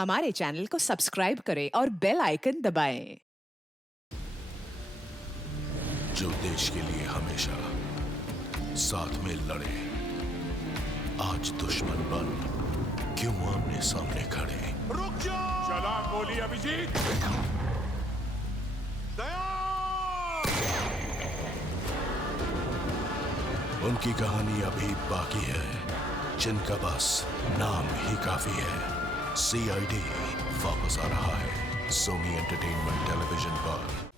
हमारे चैनल को सब्सक्राइब करें और बेल आइकन दबाएं। जो देश के लिए हमेशा साथ में लड़े, आज दुश्मन बन क्यों आमने सामने खड़े। रुक जाओ! चला गोली अभिजीत। दया! उनकी कहानी अभी बाकी है, जिनका बस नाम ही काफी है। CID वापस आ रहा है सोनी एंटरटेनमेंट टेलीविजन पर।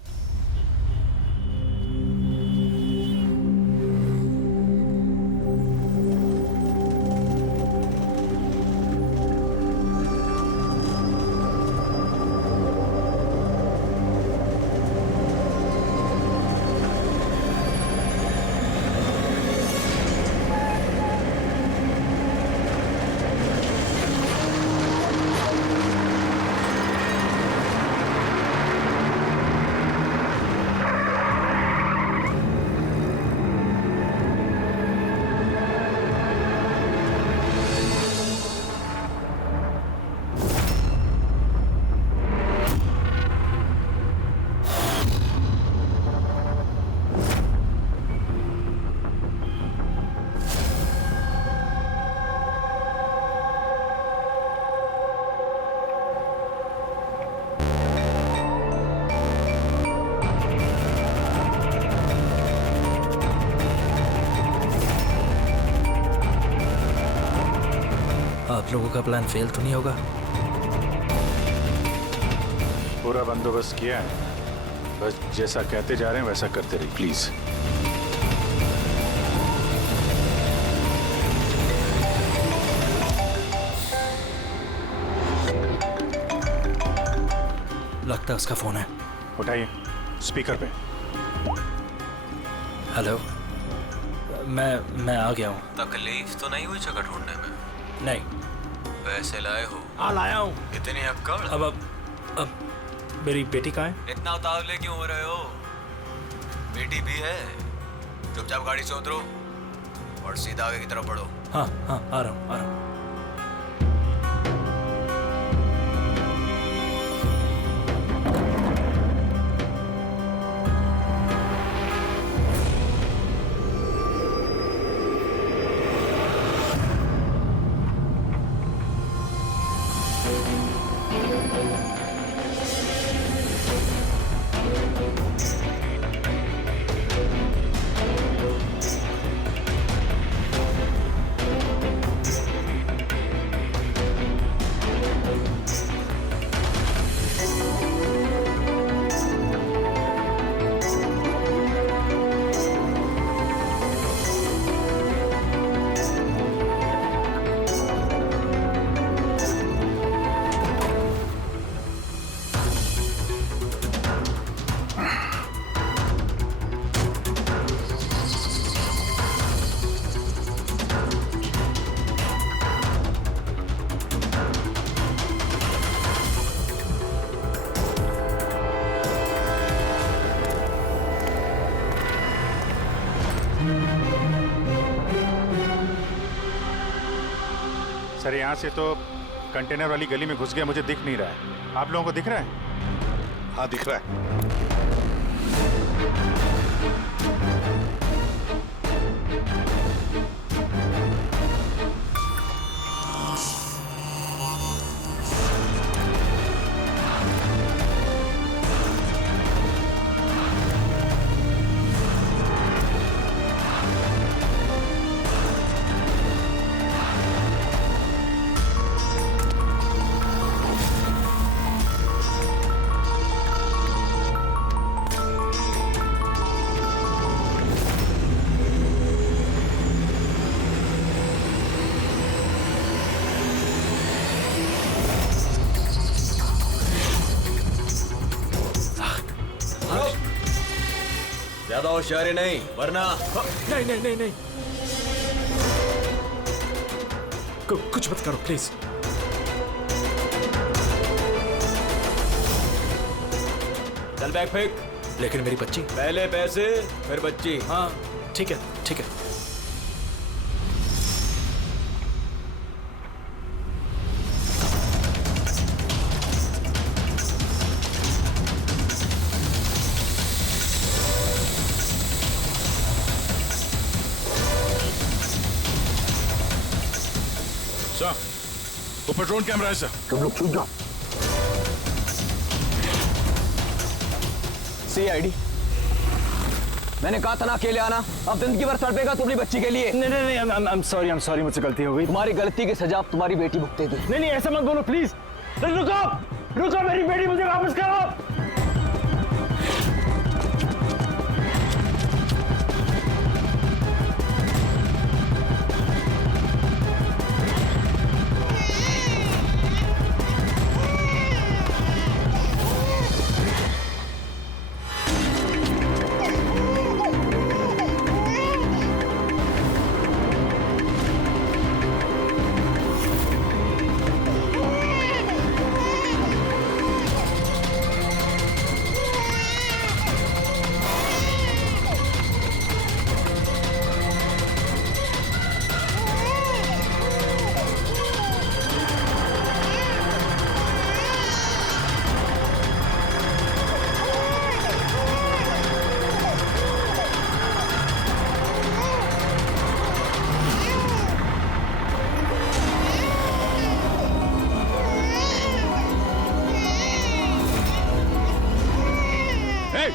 आप लोगों का प्लान फेल तो नहीं होगा? पूरा बंदोबस्त किया है, बस जैसा कहते जा रहे हैं वैसा करते रहिए प्लीज। लगता है उसका फोन है। उठाइए, स्पीकर पे। हेलो, मैं आ गया हूँ। तकलीफ तो नहीं हुई जगह ढूंढने में? नहीं। पैसे लाए हो? हाँ लाया हूँ। इतनी अक्कड़? अब मेरी बेटी कहाँ है? इतना उतावले क्यों हो रहे हो? बेटी भी है। चुपचाप गाड़ी से उतरो और सीधा आगे की तरफ बढ़ो। हाँ आ रहा हूँ। सर यहाँ से तो कंटेनर वाली गली में घुस गया, मुझे दिख नहीं रहा है। आप लोगों को दिख रहा है? हाँ दिख रहा है। ज्यादा होशियारी नहीं वरना। नहीं। कुछ मत करो प्लीज। चल बैग फेंक। लेकिन मेरी बच्ची। पहले पैसे फिर बच्ची। हाँ ठीक है। ऊपर ड्रोन कैमरा है सर। तुम लोग छूट जाओ। सीआईडी, मैंने कहा था ना अकेले आना। अब जिंदगी भर तड़पेगा तुम अपनी बच्ची के लिए। नहीं नहीं नहीं, I'm sorry, मुझसे गलती हो गई। तुम्हारी गलती की सजा अब तुम्हारी बेटी भुगतेगी। नहीं नहीं, ऐसा मत बोलो प्लीज। रुको रुको, मेरी बेटी मुझे वापस करो।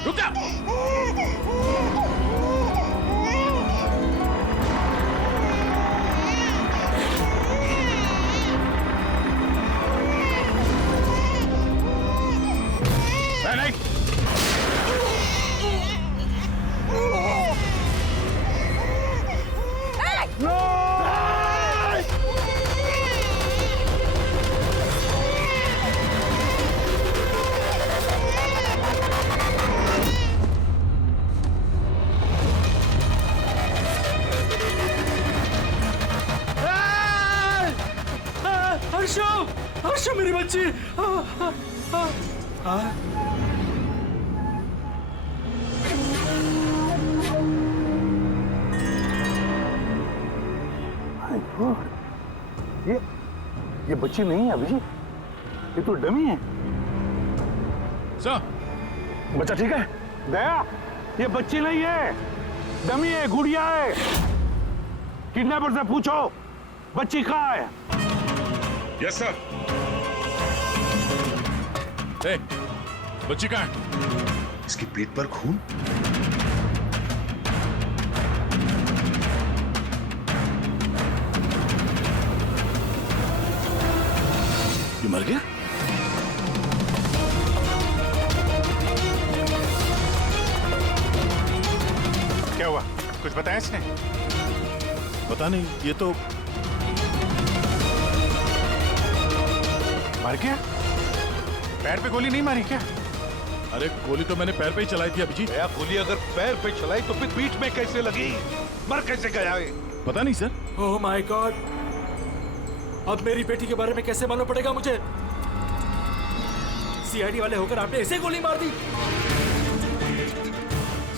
रुक जा। नहीं हर्षो, मेरी बच्ची। ये बच्ची नहीं है अभिजीत, ये तो डमी है। सर, बच्चा ठीक है? दया, ये बच्ची नहीं है, डमी है, गुड़िया है। किडनैपर से पूछो बच्ची कहाँ है। Yes sir. बच्ची कहाँ है? इसके पेट पर खून। ये मर गया? क्या हुआ? कुछ बताया इसने? पता नहीं, ये तो मर गया? पैर पे गोली नहीं मारी क्या? अरे गोली तो मैंने पैर पे ही चलाई थी अभिजीत। भैया गोली अगर पैर पे चलाई तो फिर पीठ में कैसे लगी? मर कैसे गया ये? पता नहीं सर। ओह माय गॉड, अब मेरी बेटी के बारे में कैसे मालूम पड़ेगा मुझे? सीआईडी वाले होकर आपने ऐसे गोली मार दी।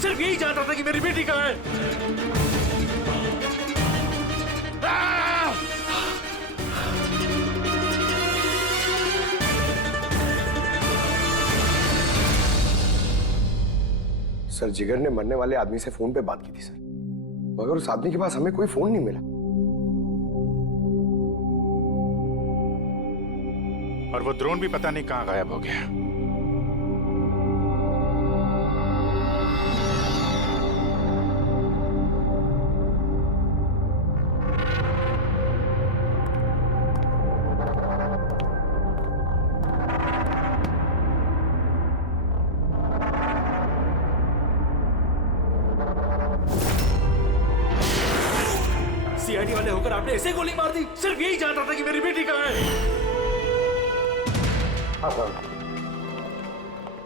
सिर्फ यही जानता था कि मेरी बेटी कहाँ है। सर, जिगर ने मरने वाले आदमी से फोन पे बात की थी सर, मगर उस आदमी के पास हमें कोई फोन नहीं मिला। और वो ड्रोन भी पता नहीं कहां गायब हो गया। सीआईडी वाले होकर आपने ऐसे गोली मार दी। सिर्फ यही जानता था कि मेरी बेटी कहाँ है। हाँ सर,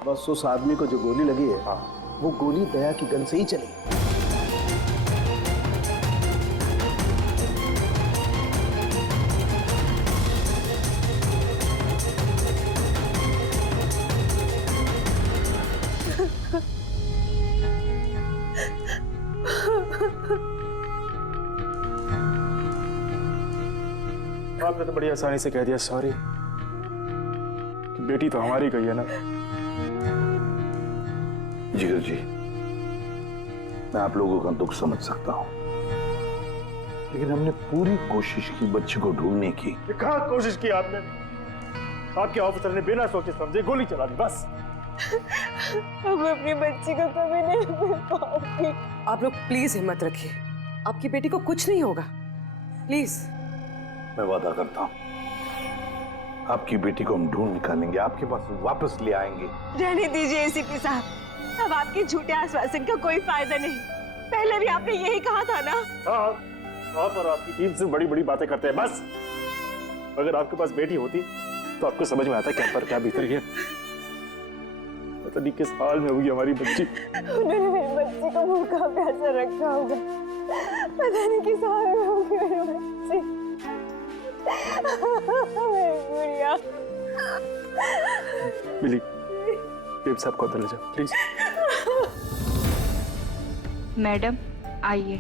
बस उस आदमी को जो गोली लगी है, वो गोली दया की गन से ही चली। आपने तो बड़ी आसानी से कह दिया सॉरी। बेटी तो हमारी गई है ना। जिगर जी, मैं आप लोगों का दुख समझ सकता हूं, लेकिन हमने पूरी कोशिश की बच्ची को ढूंढने की। कहाँ कोशिश की आपने? आपके ऑफिसर ने बिना सोचे समझे गोली चला दी, बस। अब अपनी बच्ची को कभी नहीं मिल पाऊंगी। आप लोग प्लीज हिम्मत रखिए, आपकी बेटी को कुछ नहीं होगा, प्लीज। मैं वादा करता हूँ आपकी बेटी को हम ढूंढ निकालेंगे, आपके पास वापस ले आएंगे। रहने दीजिए एसीपी साहब, अब आपके झूठे आश्वासन का कोई फायदा नहीं। पहले भी आपने यही कहा था ना। हाँ, आप और आपकी टीम से बड़ी बड़ी बातें करते हैं, बस। अगर आपके पास बेटी होती तो आपको समझ में आता क्या पर क्या भीतर है। पता नहीं किस हाल में होगी हमारी बच्ची। उन्होंने मेरी बच्ची को भूखा प्यासा रखा होगा, पता नहीं किस हाल में होगी मेरी बच्ची। मेरी गुड़िया। मिली, टीम साहब को अंदर ले जाओ प्लीज। मैडम आइए।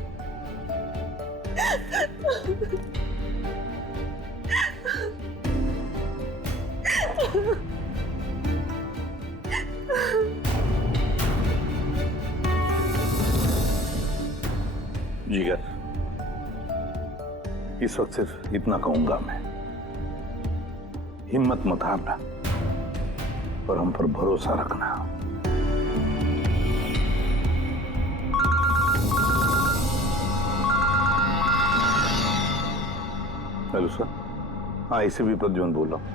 जिगर, इस वक्त सिर्फ इतना कहूंगा मैं, हिम्मत मत हारना और हम पर भरोसा रखना। Hello sir. हाँ, इसे भी प्रद्युम्न बोल रहा हूं।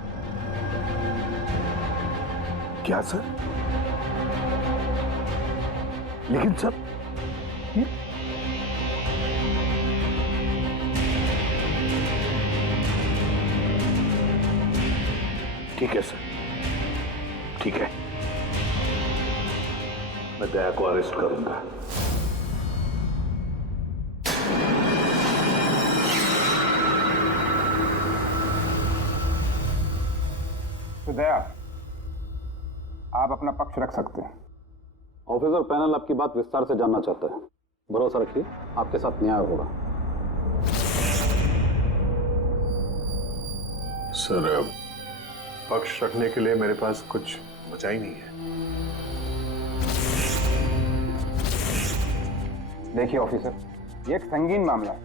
क्या सर? लेकिन सर ठीक है सर, ठीक है, मैं दया को अरेस्ट करूंगा। तो दया, आप अपना पक्ष रख सकते हैं। ऑफिसर पैनल आपकी बात विस्तार से जानना चाहता है। भरोसा रखिए, आपके साथ न्याय होगा। सर, पक्ष रखने के लिए मेरे पास कुछ बचा ही नहीं है। देखिए ऑफिसर, ये एक संगीन मामला है।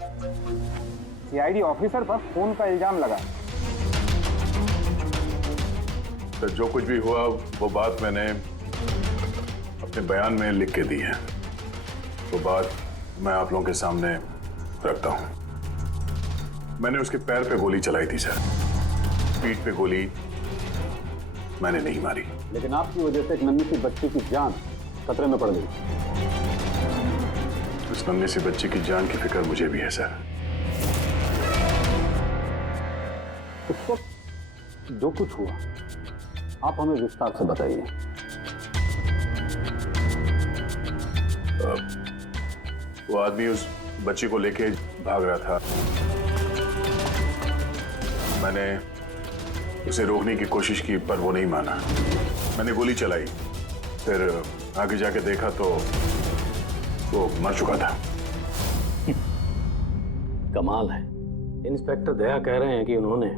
सीआईडी ऑफिसर पर खून का इल्जाम लगा। सर, जो कुछ भी हुआ वो बात मैंने अपने बयान में लिख के दी है। वो बात मैं आप लोगों के सामने रखता हूं। मैंने उसके पैर पे गोली चलाई थी सर, पीठ पे गोली मैंने नहीं मारी। लेकिन आपकी वजह से एक नन्ही सी बच्ची की जान खतरे में पड़ गई। उस नन्ही सी बच्ची की जान की फिक्र मुझे भी है सर। उस वक्त जो कुछ हुआ आप हमें विस्तार से बताइए। वो आदमी उस बच्ची को लेके भाग रहा था। मैंने उसे रोकने की कोशिश की पर वो नहीं माना। मैंने गोली चलाई, फिर आगे जाके देखा तो वो मर चुका था। कमाल है, इंस्पेक्टर दया कह रहे हैं कि उन्होंने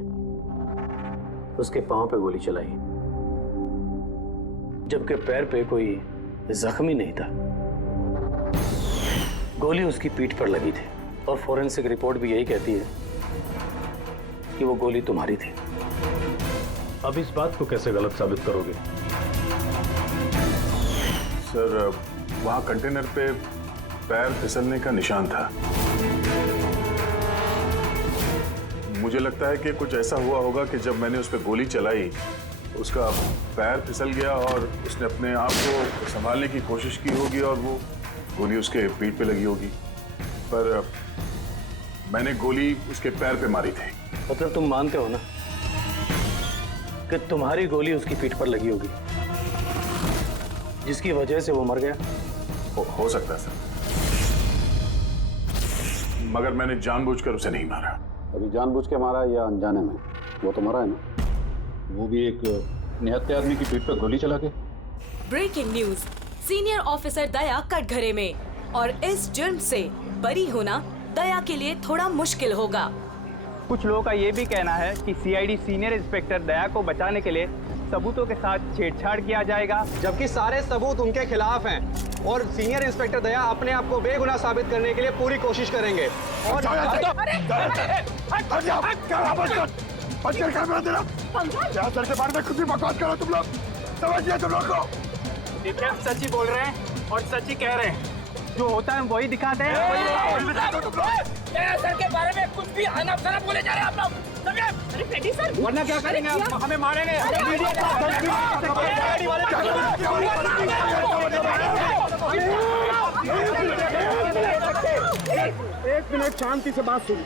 उसके पांव पे गोली चलाई, जबकि पैर पे कोई जख्म ही नहीं था। गोली उसकी पीठ पर लगी थी और फोरेंसिक रिपोर्ट भी यही कहती है कि वो गोली तुम्हारी थी। अब इस बात को कैसे गलत साबित करोगे? सर, वहां कंटेनर पे पैर फिसलने का निशान था। मुझे लगता है कि कुछ ऐसा हुआ होगा कि जब मैंने उस पर गोली चलाई उसका पैर फिसल गया और उसने अपने आप को संभालने की कोशिश की होगी और वो गोली उसके पीठ पे लगी होगी। पर मैंने गोली उसके पैर पे मारी थी। मतलब तुम मानते हो ना कि तुम्हारी गोली उसकी पीठ पर लगी होगी, जिसकी वजह से वो मर गया? हो सकता है सर, मगर मैंने जानबूझकर उसे नहीं मारा। अभी जानबूझ के मारा या अनजाने में, वो तो मरा है ना। वो भी एक निहत्थे आदमी की पीठ पर गोली चला के। ब्रेकिंग न्यूज, सीनियर ऑफिसर दया कटघरे में, और इस जुर्म से बरी होना दया के लिए थोड़ा मुश्किल होगा। कुछ लोगों का ये भी कहना है कि सीआईडी सीनियर इंस्पेक्टर दया को बचाने के लिए सबूतों के साथ छेड़छाड़ किया जाएगा, जबकि सारे सबूत उनके खिलाफ हैं और सीनियर इंस्पेक्टर दया अपने आप को बेगुनाह साबित करने के लिए पूरी कोशिश करेंगे। और सर के बारे में कुछ भी बकवास करो तुम लोग, समझ लिया तुम लोग को? सच ही बोल रहे हैं और सच ही कह रहे हैं, जो होता है वही दिखाते हैं। सर के बारे में कुछ भी अनाप-शनाप बोले जा रहे हैं आप लोग। अरे पेटी सर, वरना क्या करेंगे आप? हमें मारेंगे। एक मिनट शांति से बात सुनो।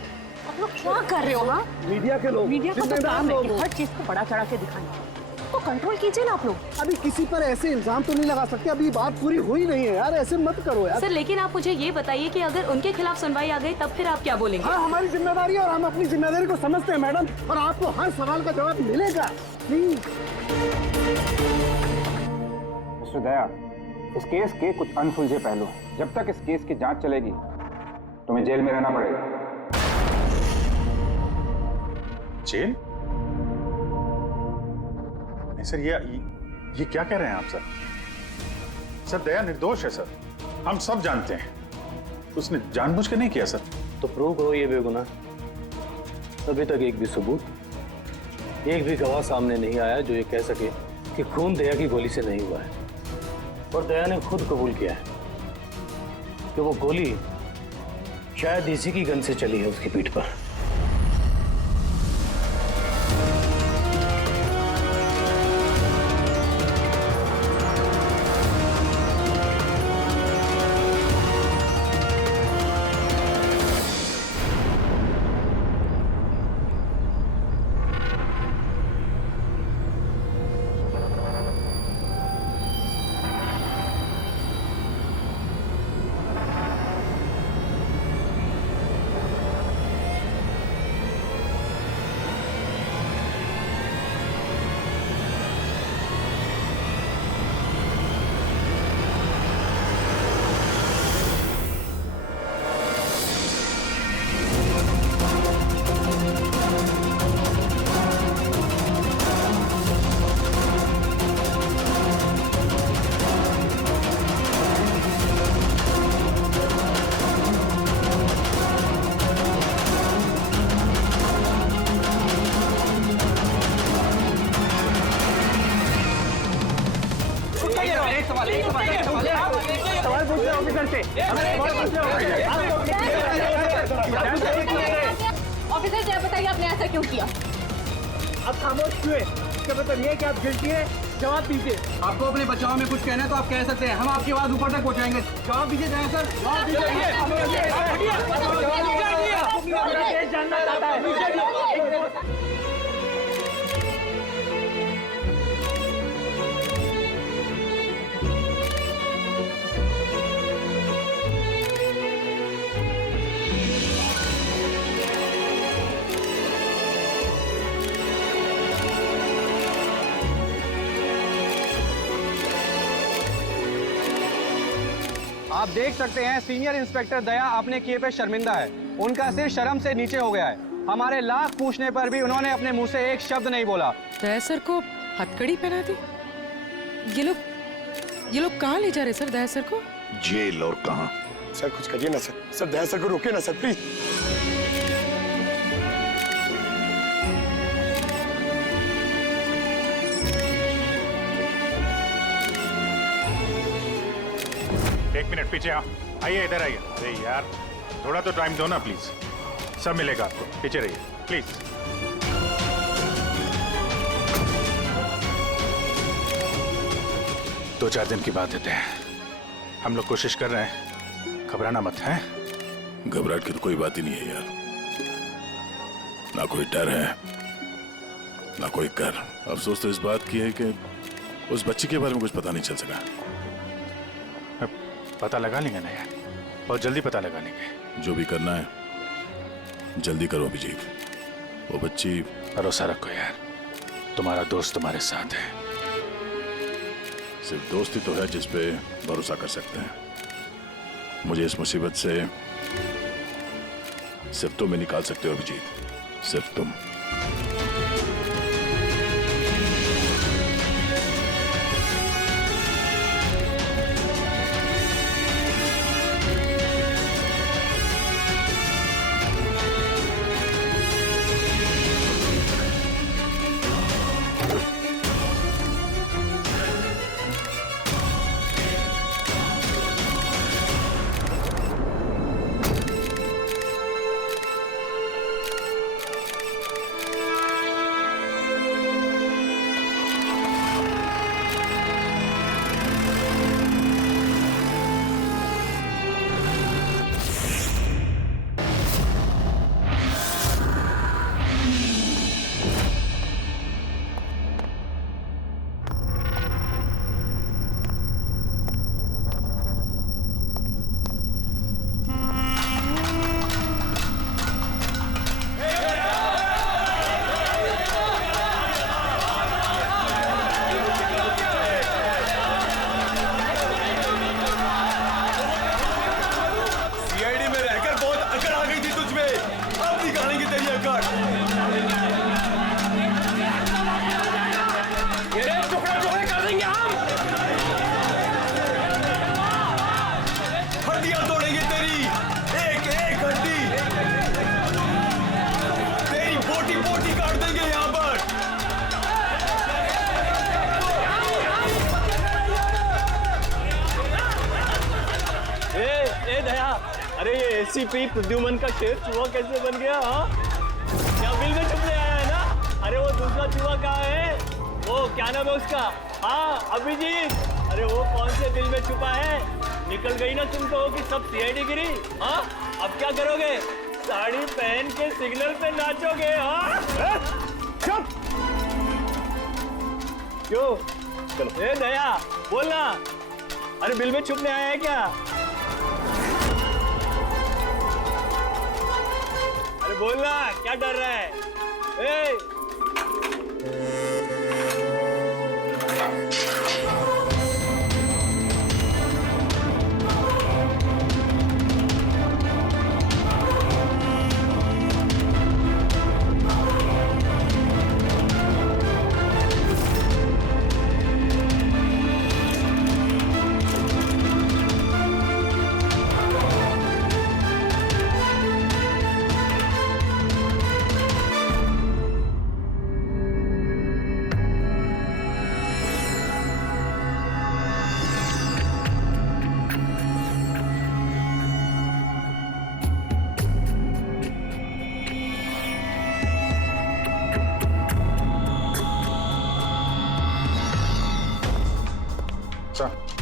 आप लोग क्या कर रहे हो? हाँ, मीडिया के लोग, मीडिया को तो काम है कि हर चीज को बड़ा चढ़ा के दिखाना, तो कंट्रोल कीजिए ना आप लोग। अभी किसी पर ऐसे इल्जाम तो नहीं लगा सकते, अभी बात पूरी हुई नहीं है यार, ऐसे मत करो यार। सर लेकिन आप मुझे ये बताइए कि अगर उनके खिलाफ सुनवाई आ गई तब फिर आप क्या बोलेंगे? हाँ, हमारी जिम्मेदारी है और हम अपनी जिम्मेदारी को समझते हैं मैडम, और आपको हर सवाल का जवाब मिलेगा। प्लीज मिस्टर दया, इस केस के कुछ अनसुलझे पहलू हैं। जब तक इस केस की जांच चलेगी तुम्हें जेल में रहना पड़ेगा। जेल? नहीं सर, ये क्या कह रहे हैं आप सर? सर दया निर्दोष है सर, हम सब जानते हैं, उसने जानबूझ के नहीं किया सर। तो प्रूव करो ये बेगुनाह। अभी तक एक भी सबूत, एक भी गवाह सामने नहीं आया जो ये कह सके कि खून दया की गोली से नहीं हुआ है। और दया ने खुद कबूल किया है कि वो गोली शायद इसी की गन से चली है उसकी पीठ पर। सवाल पूछ रहे ऑफिसर से। ऑफिसर जी आप बताइए आपने ऐसा क्यों किया? आप खामोश क्यों है? इसका मतलब ये कि आप गिल्टी है, जवाब दीजिए। आपको अपने बचाव में कुछ कहना है तो आप कह सकते हैं, हम आपकी आवाज ऊपर तक पहुंचाएंगे। जवाब दीजिए दया सर, जवाब दीजिए। जानना चाहता है। आप देख सकते हैं सीनियर इंस्पेक्टर दया अपने किए पे शर्मिंदा है। उनका सिर शर्म से नीचे हो गया है। हमारे लाख पूछने पर भी उन्होंने अपने मुंह से एक शब्द नहीं बोला। दया सर को हथकड़ी पहना दी? ये लोग कहाँ ले जा रहे सर दया सर को? जेल और कहाँ? सर कुछ करिए ना सर, सर दया सर को रोकिए ना सर प्लीज। एक मिनट पीछे आओ, आइए इधर आइए। अरे यार थोड़ा तो टाइम दो ना प्लीज, सब मिलेगा आपको, पीछे रहिए प्लीज। दो चार दिन की बात देते हैं, हम लोग कोशिश कर रहे हैं, घबराना मत है। घबराहट की तो कोई बात ही नहीं है यार, ना कोई डर है ना कोई कर। अफसोस तो इस बात की है कि उस बच्ची के बारे में कुछ पता नहीं चल सका। पता लगा लेंगे ना यार, बहुत जल्दी पता लगा लेंगे। जो भी करना है जल्दी करो अभिजीत। वो बच्ची, भरोसा रखो यार, तुम्हारा दोस्त तुम्हारे साथ है। सिर्फ दोस्ती तो है जिस पे भरोसा कर सकते हैं। मुझे इस मुसीबत से सिर्फ तुम ही निकाल सकते हो अभिजीत, सिर्फ तुम। अरे ये एसीपी प्रद्युमन का शेर चूहा कैसे बन गया? हाँ क्या बिल में छुपने आया है ना? अरे वो दूसरा चूहा कहाँ है? वो क्या नाम है उसका? हाँ अभिजीत। अरे वो कौन से बिल में छुपा है? निकल गई ना तुम तो कि सब सीआईडी गिरी। हाँ अब क्या करोगे? साड़ी पहन के सिग्नल पे नाचोगे? हाँ चुप। क्यों? चलो ए दया बोलना। अरे बिल में छुपने आया है क्या? अरे बोलना, क्या डर रहा है? ए!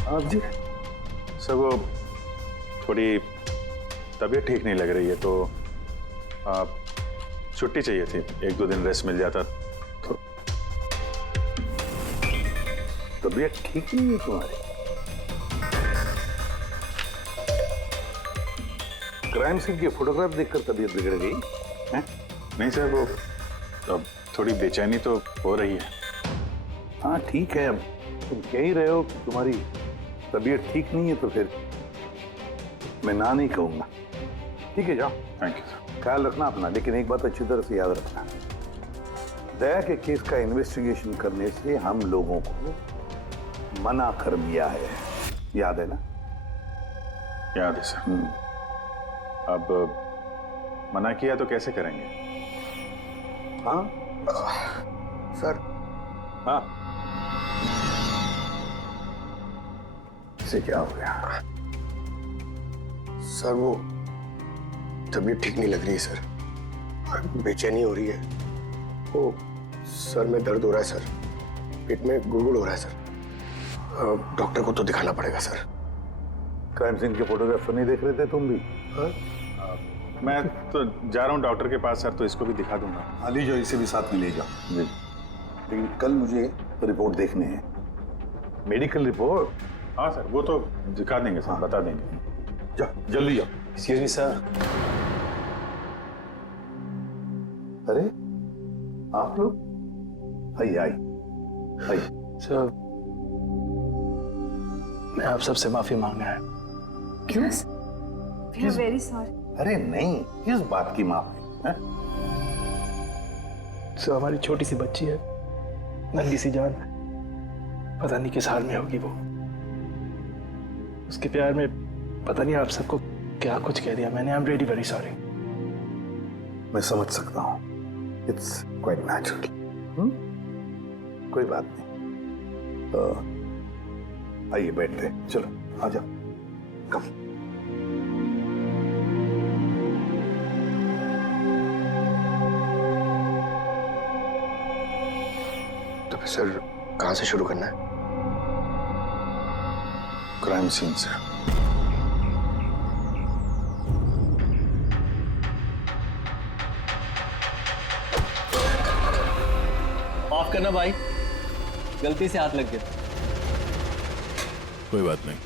आप जी सर वो थोड़ी तबीयत ठीक नहीं लग रही है तो छुट्टी चाहिए थी, 1-2 दिन रेस्ट मिल जाता तो। तबीयत ठीक नहीं है तुम्हारी? क्राइम सीन की फोटोग्राफ देखकर तबीयत बिगड़ गई है? नहीं सर वो अब थोड़ी बेचैनी तो हो रही है। हाँ ठीक है, अब तुम कह ही रहे हो कि तुम्हारी तबीयत ठीक नहीं है तो फिर मैं ना नहीं कहूंगा। ठीक है जाओ। Thank you sir. ख्याल रखना अपना, लेकिन एक बात अच्छी तरह से याद रखना, दया के केस का इन्वेस्टिगेशन करने से हम लोगों को मना कर दिया है, याद है ना? याद है सर। अब मना किया तो कैसे करेंगे? हाँ सर। हाँ इसे क्या हो गया? सर वो तबीयत ठीक नहीं लग रही है सर, बेचैनी हो रही है, वो सर में दर्द हो रहा है सर, पेट में गुड़गुड़ हो रहा है सर, डॉक्टर को तो दिखाना पड़ेगा सर। क्राइम सीन के फोटोग्राफ नहीं देख रहे थे तुम भी? हाँ? मैं तो जा रहा हूँ डॉक्टर के पास सर, तो इसको भी दिखा दूंगा। हाँ ले जाओ, इसे भी साथ में ले जाओ जी। लेकिन कल मुझे रिपोर्ट देखने हैं, मेडिकल रिपोर्ट। हाँ सर वो तो दिखा देंगे सर, बता देंगे। जाओ जल्दी जाओ। Excuse me sir. अरे आप लोग आइए आइए सर मैं आप सबसे माफी मांगना है। क्यों? We are very sorry. अरे नहीं, किस बात की माफी है? सर हमारी छोटी सी बच्ची है, नन्ही सी जान, पता नहीं किस हाल में होगी वो। उसके प्यार में पता नहीं आप सबको क्या कुछ कह दिया मैंने। I am really very sorry. मैं समझ सकता हूँ, इट्स क्वाइट नेचुरल। कोई बात नहीं। आइए बैठते, चलो आ जाओ, कम। तो फिर सर कहां से शुरू करना है? क्राइम सीन से। ऑफ करना भाई, गलती से हाथ लग गया। कोई बात नहीं।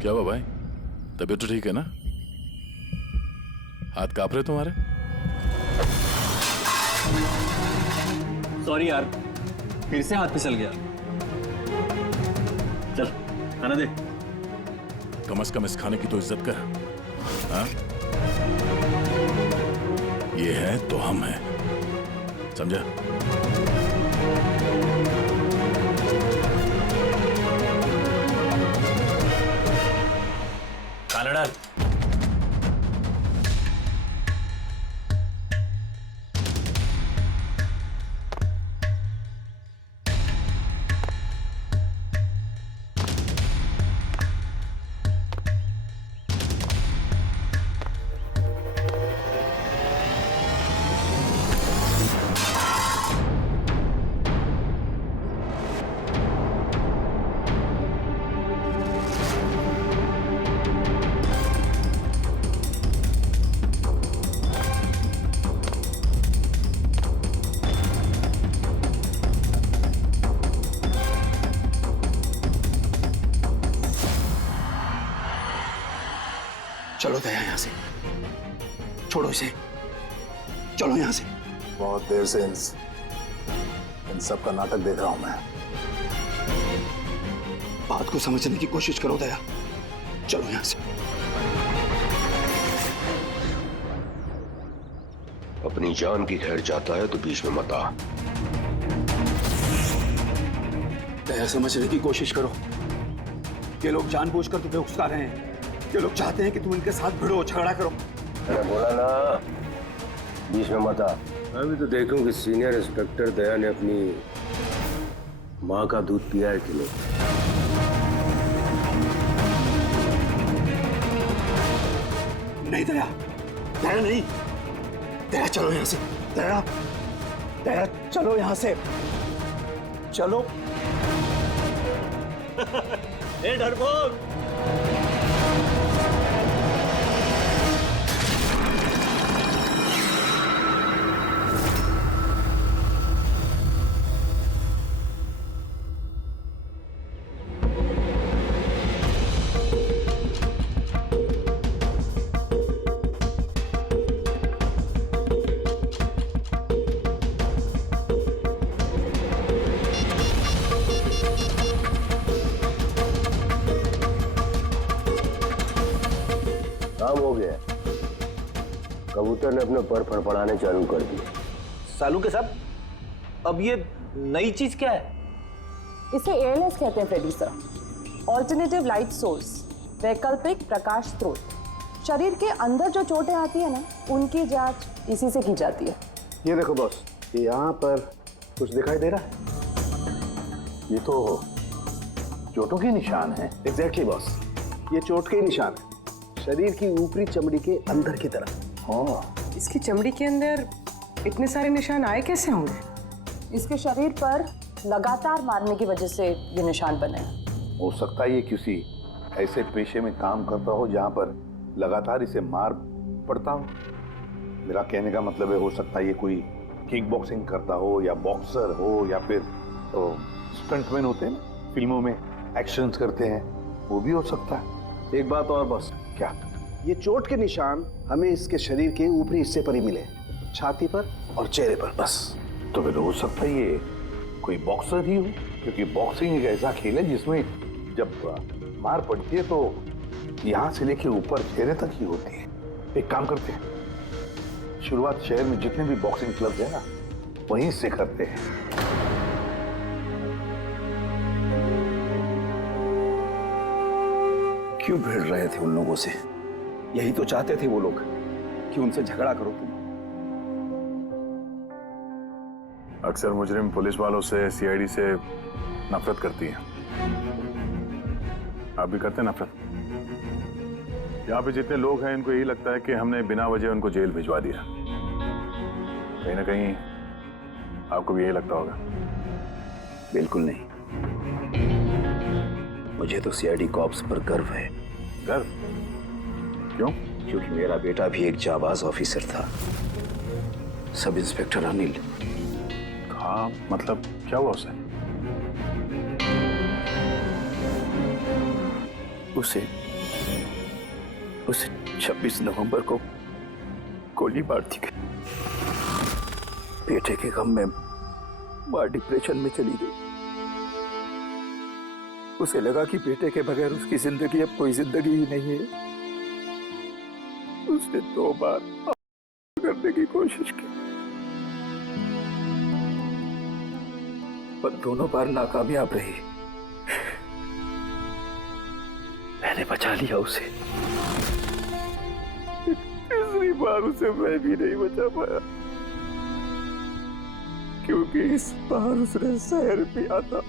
क्या हुआ भाई, तबीयत तो ठीक है ना? हाथ कांप रहे तुम्हारे? सॉरी यार, फिर से हाथ फिसल गया। चल खाना दे। कम से कम इस खाने की तो इज्जत कर। हाँ? ये है तो हम हैं, समझा? खाना डाल। चलो दया यहां से, छोड़ो इसे, चलो यहां से। बहुत देर से इन सब का नाटक देख रहा हूं मैं। बात को समझने की कोशिश करो दया, चलो यहां से। अपनी जान की खैर चाहता है तो बीच में मत आ। दया समझने की कोशिश करो। ये लोग जानबूझकर तुम्हें उकसा रहे हैं। ये लोग चाहते हैं कि तुम इनके साथ भिड़ो, झगड़ा करो। मैंने बोला ना बीच में मत आ। मैं भी तो देखूं कि सीनियर इंस्पेक्टर दया ने अपनी माँ का दूध पिया है कि नहीं। नहीं दया, दया नहीं, दया चलो यहां से। दया, दया चलो यहां से, चलो। ए डरपोक, काम हो गया। कबूतर ने अपने पर फड़फड़ाने चालू कर दिए। सालू के साहब, अब ये नई चीज क्या है? इसे एएलएस कहते हैं Freddie sir, alternative light source, वैकल्पिक प्रकाश स्रोत। शरीर के अंदर जो चोटें आती है ना, उनकी जांच इसी से की जाती है। ये देखो बॉस, यहाँ पर कुछ दिखाई दे रहा है? ये तो चोटों के निशान है। एग्जैक्टली बॉस, ये चोट के निशान है, शरीर की ऊपरी चमड़ी के अंदर की तरफ। हाँ, इसकी चमड़ी के अंदर इतने सारे निशान आए कैसे होंगे? इसके शरीर पर लगातार मारने की वजह से ये निशान बने हैं। हो सकता है ये किसी ऐसे पेशे में काम करता हो जहाँ पर लगातार इसे मार पड़ता हो। मेरा कहने का मतलब है, हो सकता है ये कोई किक बॉक्सिंग करता हो, या बॉक्सर हो, या फिर स्टंटमैन होते हैं ना, फिल्मों में एक्शंस करते हैं, वो भी हो सकता है। एक बात और बॉस, क्या? ये चोट के निशान हमें इसके शरीर के ऊपरी हिस्से पर ही मिले, छाती पर और चेहरे पर बस। तो फिर हो सकता है ये कोई बॉक्सर ही हो, क्योंकि बॉक्सिंग एक ऐसा खेल है जिसमें जब मार पड़ती है तो यहाँ से लेके ऊपर चेहरे तक ही होती है। एक काम करते हैं, शुरुआत शहर में जितने भी बॉक्सिंग क्लब है ना, वहीं से करते हैं। क्यों भिड़ रहे थे उन लोगों से? यही तो चाहते थे वो लोग कि उनसे झगड़ा करो तुम। अक्सर मुजरिम पुलिस वालों से, सीआईडी से नफरत करती है। आप भी करते हैं नफरत? यहाँ पे जितने लोग हैं इनको यही लगता है कि हमने बिना वजह उनको जेल भिजवा दिया। कहीं ना कहीं आपको भी यही लगता होगा। बिल्कुल नहीं, मुझे तो सीआईडी कॉप्स पर गर्व है। गर्व? क्यों? क्योंकि मेरा बेटा भी एक जाबाज ऑफिसर था, सब इंस्पेक्टर अनिल। हाँ, मतलब क्या हुआ उसे? उसे 26 नवंबर को गोली मार दी गई। बेटे के गम में मां डिप्रेशन में चली गई। उसे लगा कि बेटे के बगैर उसकी जिंदगी अब कोई जिंदगी ही नहीं है। उसने 2 बार करने की कोशिश की, पर दोनों बार नाकामयाब रही। मैंने बचा लिया उसे। तीसरी बार उसे मैं भी नहीं बचा पाया, क्योंकि इस बार उसने शहर पिया था।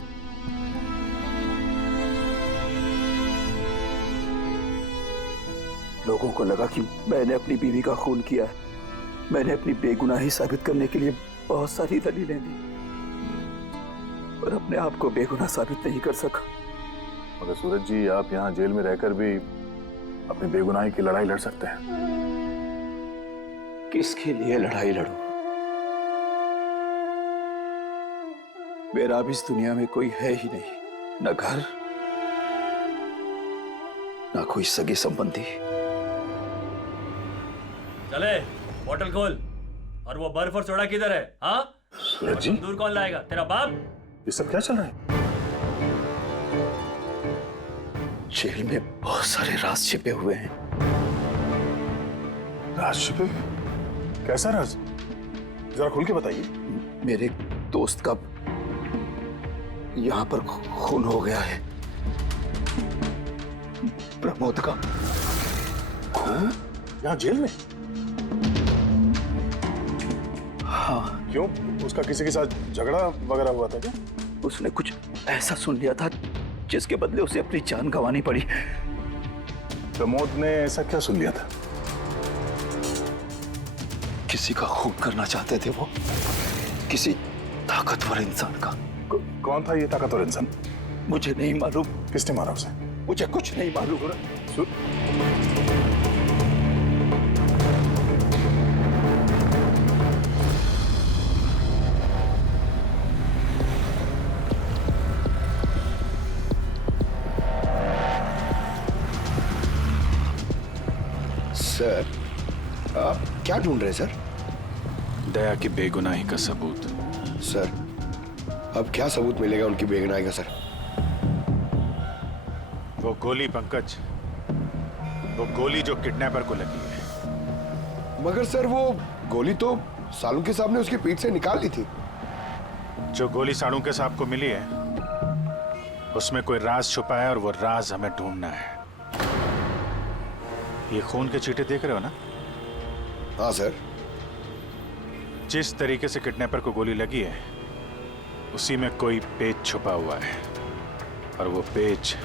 लोगों को लगा कि मैंने अपनी बीवी का खून किया है। मैंने अपनी बेगुनाही साबित करने के लिए बहुत सारी दलीलें दी, पर अपने आप को बेगुनाह साबित नहीं कर सका। मगर सूरज जी, आप यहाँ जेल में रहकर भी अपनी बेगुनाही की लड़ाई लड़ सकते हैं। किसके लिए लड़ाई लड़ूं? मेरा अब इस दुनिया में कोई है ही नहीं, न घर, न कोई सगे संबंधी। चले, बोतल खोल। और वो बर्फ और सोडा किधर है? हाँ सूरज जी, दूर कौन लाएगा? तेरा बाप? ये सब क्या चल रहा है? जेल में बहुत सारे राज छिपे हुए हैं। राज छिपे? कैसा राज? जरा खुल के बताइए। मेरे दोस्त का यहाँ पर खून हो गया है। प्रमोद का खून? यहाँ जेल में? हाँ। क्यों? उसका किसी के साथ झगड़ा वगैरह हुआ था क्या? उसने कुछ ऐसा सुन लिया था जिसके बदले उसे अपनी जान गंवानी पड़ी। प्रमोद ने ऐसा क्या सुन लिया था? किसी का खून करना चाहते थे वो, किसी ताकतवर इंसान का। कौन था ये ताकतवर इंसान? मुझे नहीं मालूम। किसने मारा उसे? मुझे कुछ नहीं मालूम। सर, आप क्या ढूंढ रहे हैं सर? दया की बेगुनाही का सबूत। सर, अब क्या सबूत मिलेगा उनकी बेगुनाही का सर? वो गोली पंकज, वो गोली जो किडनैपर को लगी है। मगर सर, वो गोली तो सालुंके साहब ने उसकी पीठ से निकाल ली थी। जो गोली सालुंके साहब को मिली है उसमें कोई राज छुपा है और वो राज हमें ढूंढना है। ये खून के चीटे देख रहे हो ना? हाँ सर। जिस तरीके से किडनैपर को गोली लगी है उसी में कोई पेच छुपा हुआ है, और वो पेच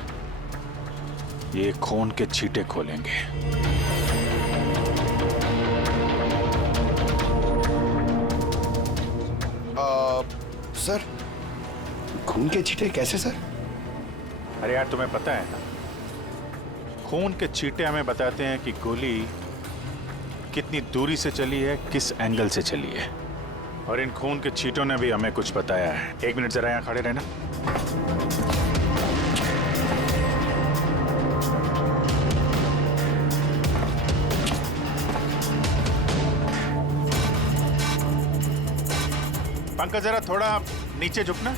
ये खून के छींटे खोलेंगे। सर, खून के छींटे कैसे सर? अरे यार, तुम्हें पता है ना, खून के छींटे हमें बताते हैं कि गोली कितनी दूरी से चली है, किस एंगल से चली है। और इन खून के छींटों ने भी हमें कुछ बताया है। 1 मिनट जरा यहाँ खड़े रहना। पंकज जरा थोड़ा नीचे झुकना।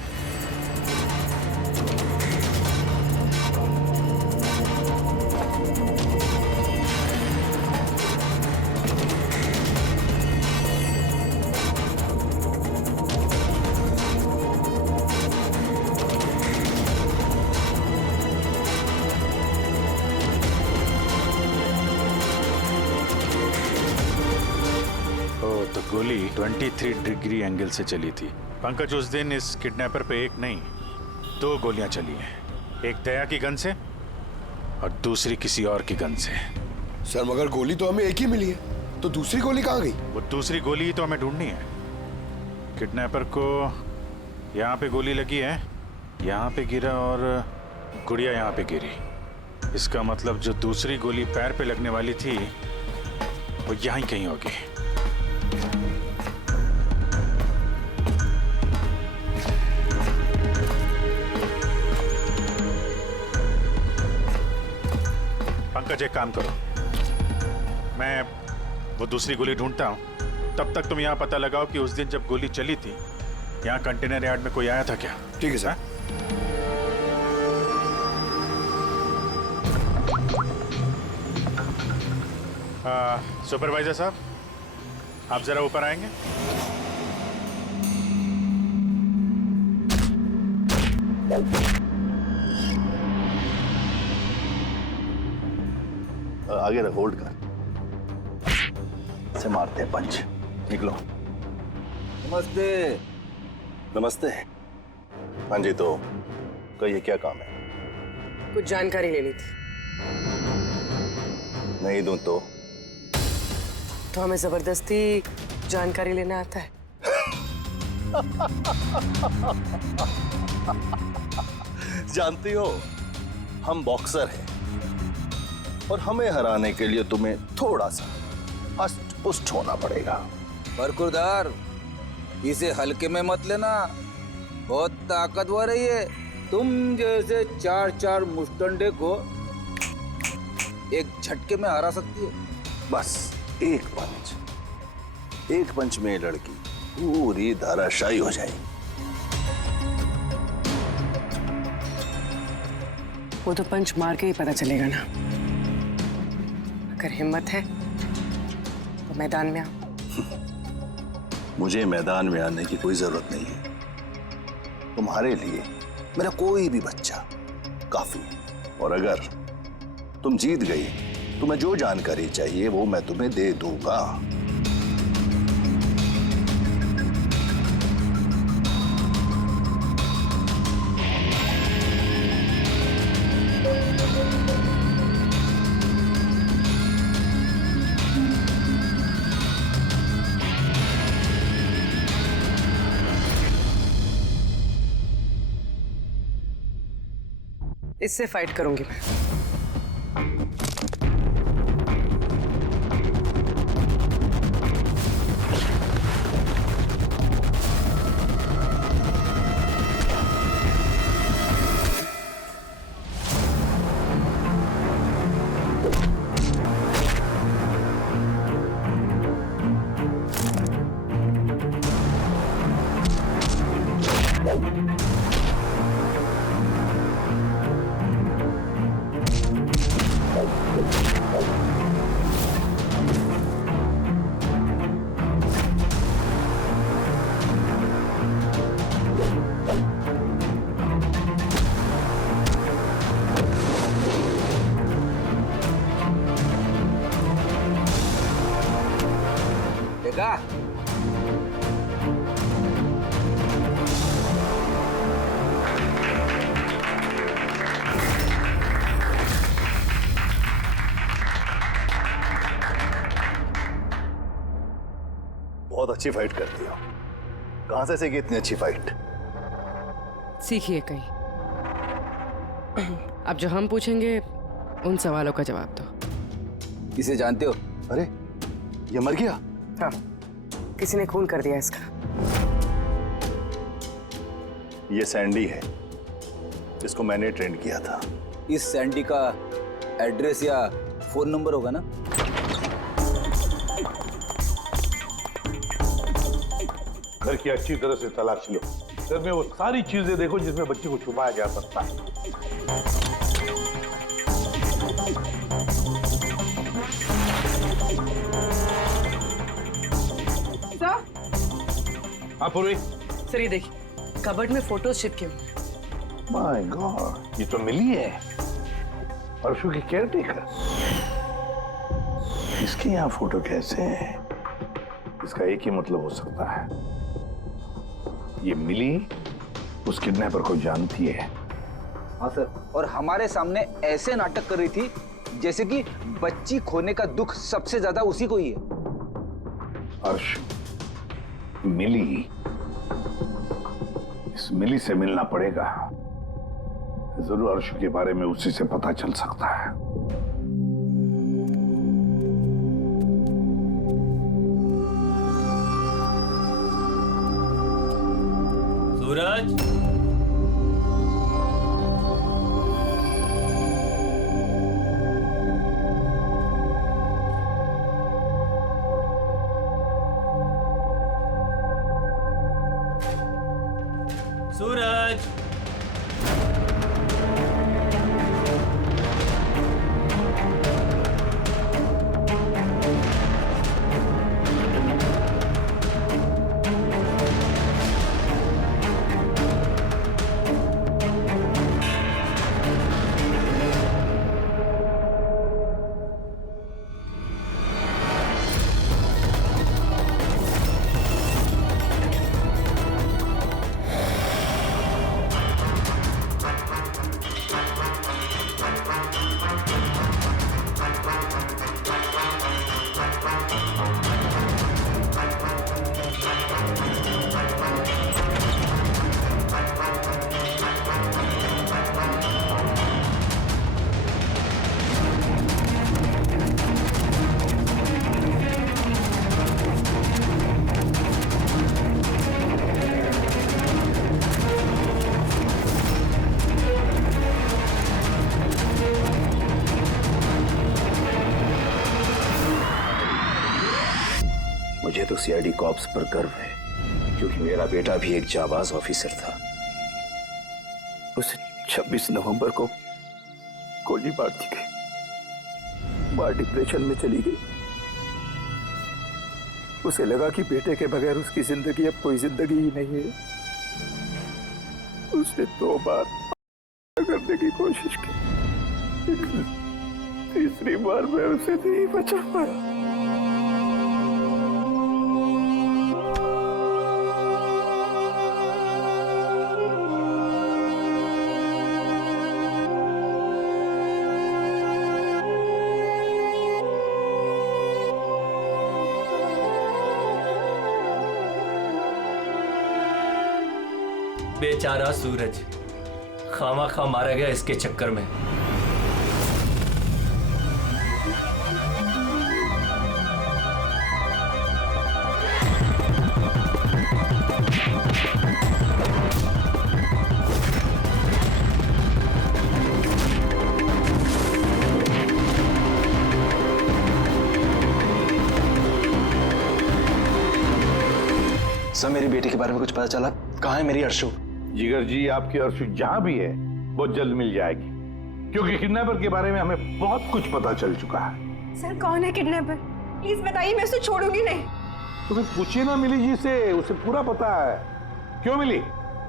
तो गोली 23 डिग्री एंगल से चली थी। पंकज, उस दिन इस किडनैपर पे एक नहीं 2 गोलियां चली हैं। एक दया की गन से और दूसरी किसी और की गन से। सर मगर गोली तो हमें एक ही मिली है, तो दूसरी गोली कहाँ गई? वो दूसरी गोली ही तो हमें ढूंढनी है। किडनैपर को यहाँ पे गोली लगी है, यहाँ पे गिरा और गुड़िया यहाँ पे गिरी। इसका मतलब जो दूसरी गोली पैर पे लगने वाली थी वो यहीं कहीं होगी। पंकज, एक काम करो, मैं वो दूसरी गोली ढूंढता हूं, तब तक तुम यहां पता लगाओ कि उस दिन जब गोली चली थी यहां कंटेनर यार्ड में कोई आया था क्या? ठीक है सर। सुपरवाइजर साहब, आप जरा ऊपर आएंगे। आगे रख, होल्ड कर, से मारते हैं पंच। निकलो। नमस्ते। नमस्ते। हाँ जी, तो कहिए क्या काम है? कुछ जानकारी लेनी थी। नहीं दूं तो हमें जबरदस्ती जानकारी लेना आता है। जानती हो, हम बॉक्सर हैं और हमें हराने के लिए तुम्हें थोड़ा सा हष्ट पुष्ट होना पड़ेगा। बरकुरदार, इसे हल्के में मत लेना, बहुत ताकतवर है ये। तुम जैसे 4 मुस्टंडे को एक झटके में हरा सकती है। बस एक पंच में लड़की पूरी धराशायी हो जाएगी। वो तो पंच मार के ही पता चलेगा ना। अगर हिम्मत है तो मैदान में आओ। मुझे मैदान में आने की कोई जरूरत नहीं है। तुम्हारे लिए मेरा कोई भी बच्चा काफी है। और अगर तुम जीत गई, तुम्हें जो जानकारी चाहिए वो मैं तुम्हें दे दूंगा। इससे फाइट करूंगी मैं। देखा? बहुत अच्छी फाइट करती हो। कहां से सीखी इतनी अच्छी फाइट? सीखिए कहीं। अब जो हम पूछेंगे उन सवालों का जवाब दो। इसे जानते हो? अरे ये मर गया? हाँ, किसी ने खून कर दिया इसका। ये सैंडी है, जिसको मैंने ट्रेन किया था। इस सैंडी का एड्रेस या फोन नंबर होगा ना? घर की की अच्छी तरह से तलाश लो। घर में वो सारी चीजें देखो जिसमें बच्चे को छुपाया जा सकता है। हाँ पूर्वी। सर ये देखिए, कबर्ड में फोटोज चिपके हुए हैं। माय गॉड, ये तो मिली है, अर्शु की केयरटेकर। इसके यहाँ फोटो कैसे है? इसका एक ही मतलब हो सकता है, ये मिली उस किडनैपर को जानती है। हाँ सर, और हमारे सामने ऐसे नाटक कर रही थी जैसे कि बच्ची खोने का दुख सबसे ज्यादा उसी को ही है। अर्शु, मिली, इस मिली से मिलना पड़ेगा। जरूर अर्शु के बारे में उसी से पता चल सकता है। सूरज, सूरज, मुझे तो सीआईडी कॉप्स पर गर्व है, क्योंकि मेरा बेटा भी एक जाबाज ऑफिसर था। उसे 26 नवंबर को गोली मार दी गई। मां डिप्रेशन में चली गई। उसे लगा कि बेटे के बगैर उसकी जिंदगी अब कोई जिंदगी ही नहीं है। उसने 2 बार करने की कोशिश की, लेकिन तीसरी बार मैं उसे नहीं बचा पाया। बेचारा सूरज खामा मारा गया इसके चक्कर में। सर, मेरी बेटी के बारे में कुछ पता चला? कहाँ है मेरी अर्शु? जिगर जी, आपकी अर्शु जहां भी है बहुत जल्द मिल जाएगी, क्योंकि किडनैपर के बारे में हमें बहुत कुछ पता चल चुका है। सर कौन है किडनैपर? प्लीज बताइए, मैं उसे छोड़ूंगी नहीं। तुम्हें पूछिए ना मिली जी से, उसे पूरा पता है। क्यों मिली,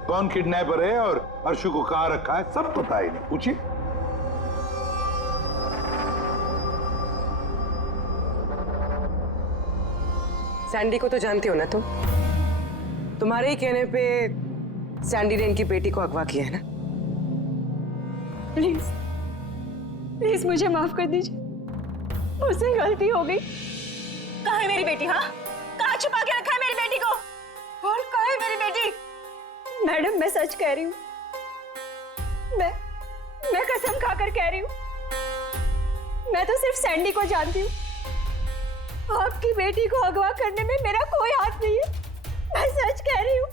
कौन किडनैपर है और अर्शु को कहां रखा है सब पता है। नहीं पूछिए। सैंडी को तो जानते हो ना तुम? तुम्हारे ही कहने पे सैंडी ने इनकी बेटी को अगवा किया है ना? प्लीज प्लीज मुझे माफ कर दीजिए, मुझसे गलती हो गई। कहाँ है मेरी बेटी? हाँ, कहाँ छुपा के रखा है मेरी बेटी को? बोल, कहाँ है मेरी बेटी? मैडम, मैं सच कह रही हूँ, मैं कसम खाकर कह रही हूँ, मैं तो सिर्फ सैंडी को जानती हूँ। आपकी बेटी को अगवा करने में मेरा कोई हाथ नहीं है, मैं सच कह रही हूँ।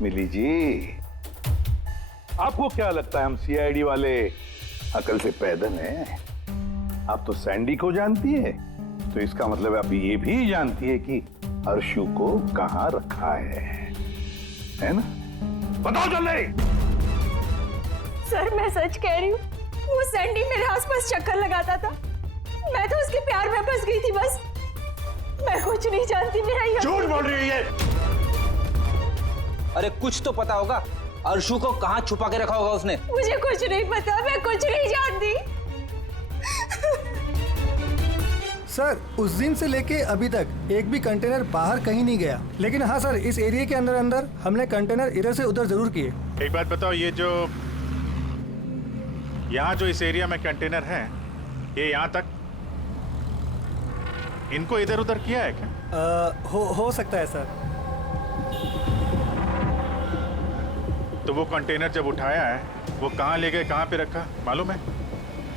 मिली जी, आपको क्या लगता है हम सीआईडी वाले अकल से पैदल हैं? आप तो सैंडी को जानती है, तो इसका मतलब आप ये भी जानती है कि अर्शु को कहां रखा है ना? बताओ जल्दी। सर मैं सच कह रही हूँ, वो सैंडी मेरे आसपास चक्कर लगाता था, मैं तो उसके प्यार में फंस गई थी बस। मैं कुछ नहीं जानती, मेरा ये झूठ बोल रही है। अरे कुछ तो पता होगा, अर्शु को कहाँ छुपा के रखा होगा उसने? मुझे कुछ नहीं पता, मैं कुछ नहीं जानती। सर उस दिन से लेके अभी तक एक भी कंटेनर बाहर कहीं नहीं गया, लेकिन हाँ सर इस एरिया के अंदर अंदर हमने कंटेनर इधर से उधर जरूर किए। एक बात बताओ, ये जो यहाँ जो इस एरिया में कंटेनर है, ये यहाँ तक इनको इधर उधर किया है क्या? हो सकता है सर। तो वो कंटेनर जब उठाया है वो कहाँ ले गए, कहाँ पे रखा मालूम है?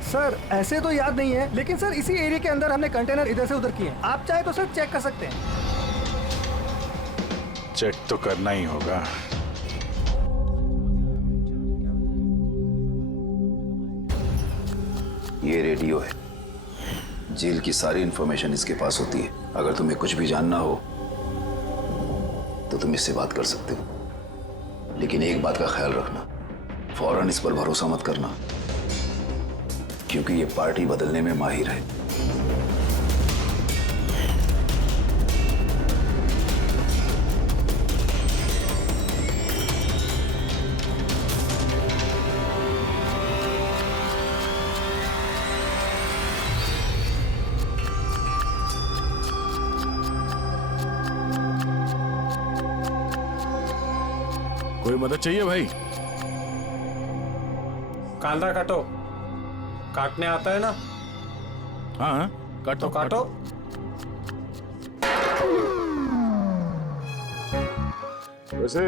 सर ऐसे तो याद नहीं है, लेकिन सर इसी एरिया के अंदर हमने कंटेनर इधर से उधर किए। आप चाहे तो सर चेक कर सकते हैं। चेक तो करना ही होगा। ये रेडियो है, जेल की सारी इंफॉर्मेशन इसके पास होती है। अगर तुम्हें कुछ भी जानना हो तो तुम इससे बात कर सकते हो, लेकिन एक बात का ख्याल रखना, फौरन इस पर भरोसा मत करना, क्योंकि ये पार्टी बदलने में माहिर है। कोई मदद चाहिए भाई? कांदा काटो, काटने आता है ना? हाँ काटो काटो। वैसे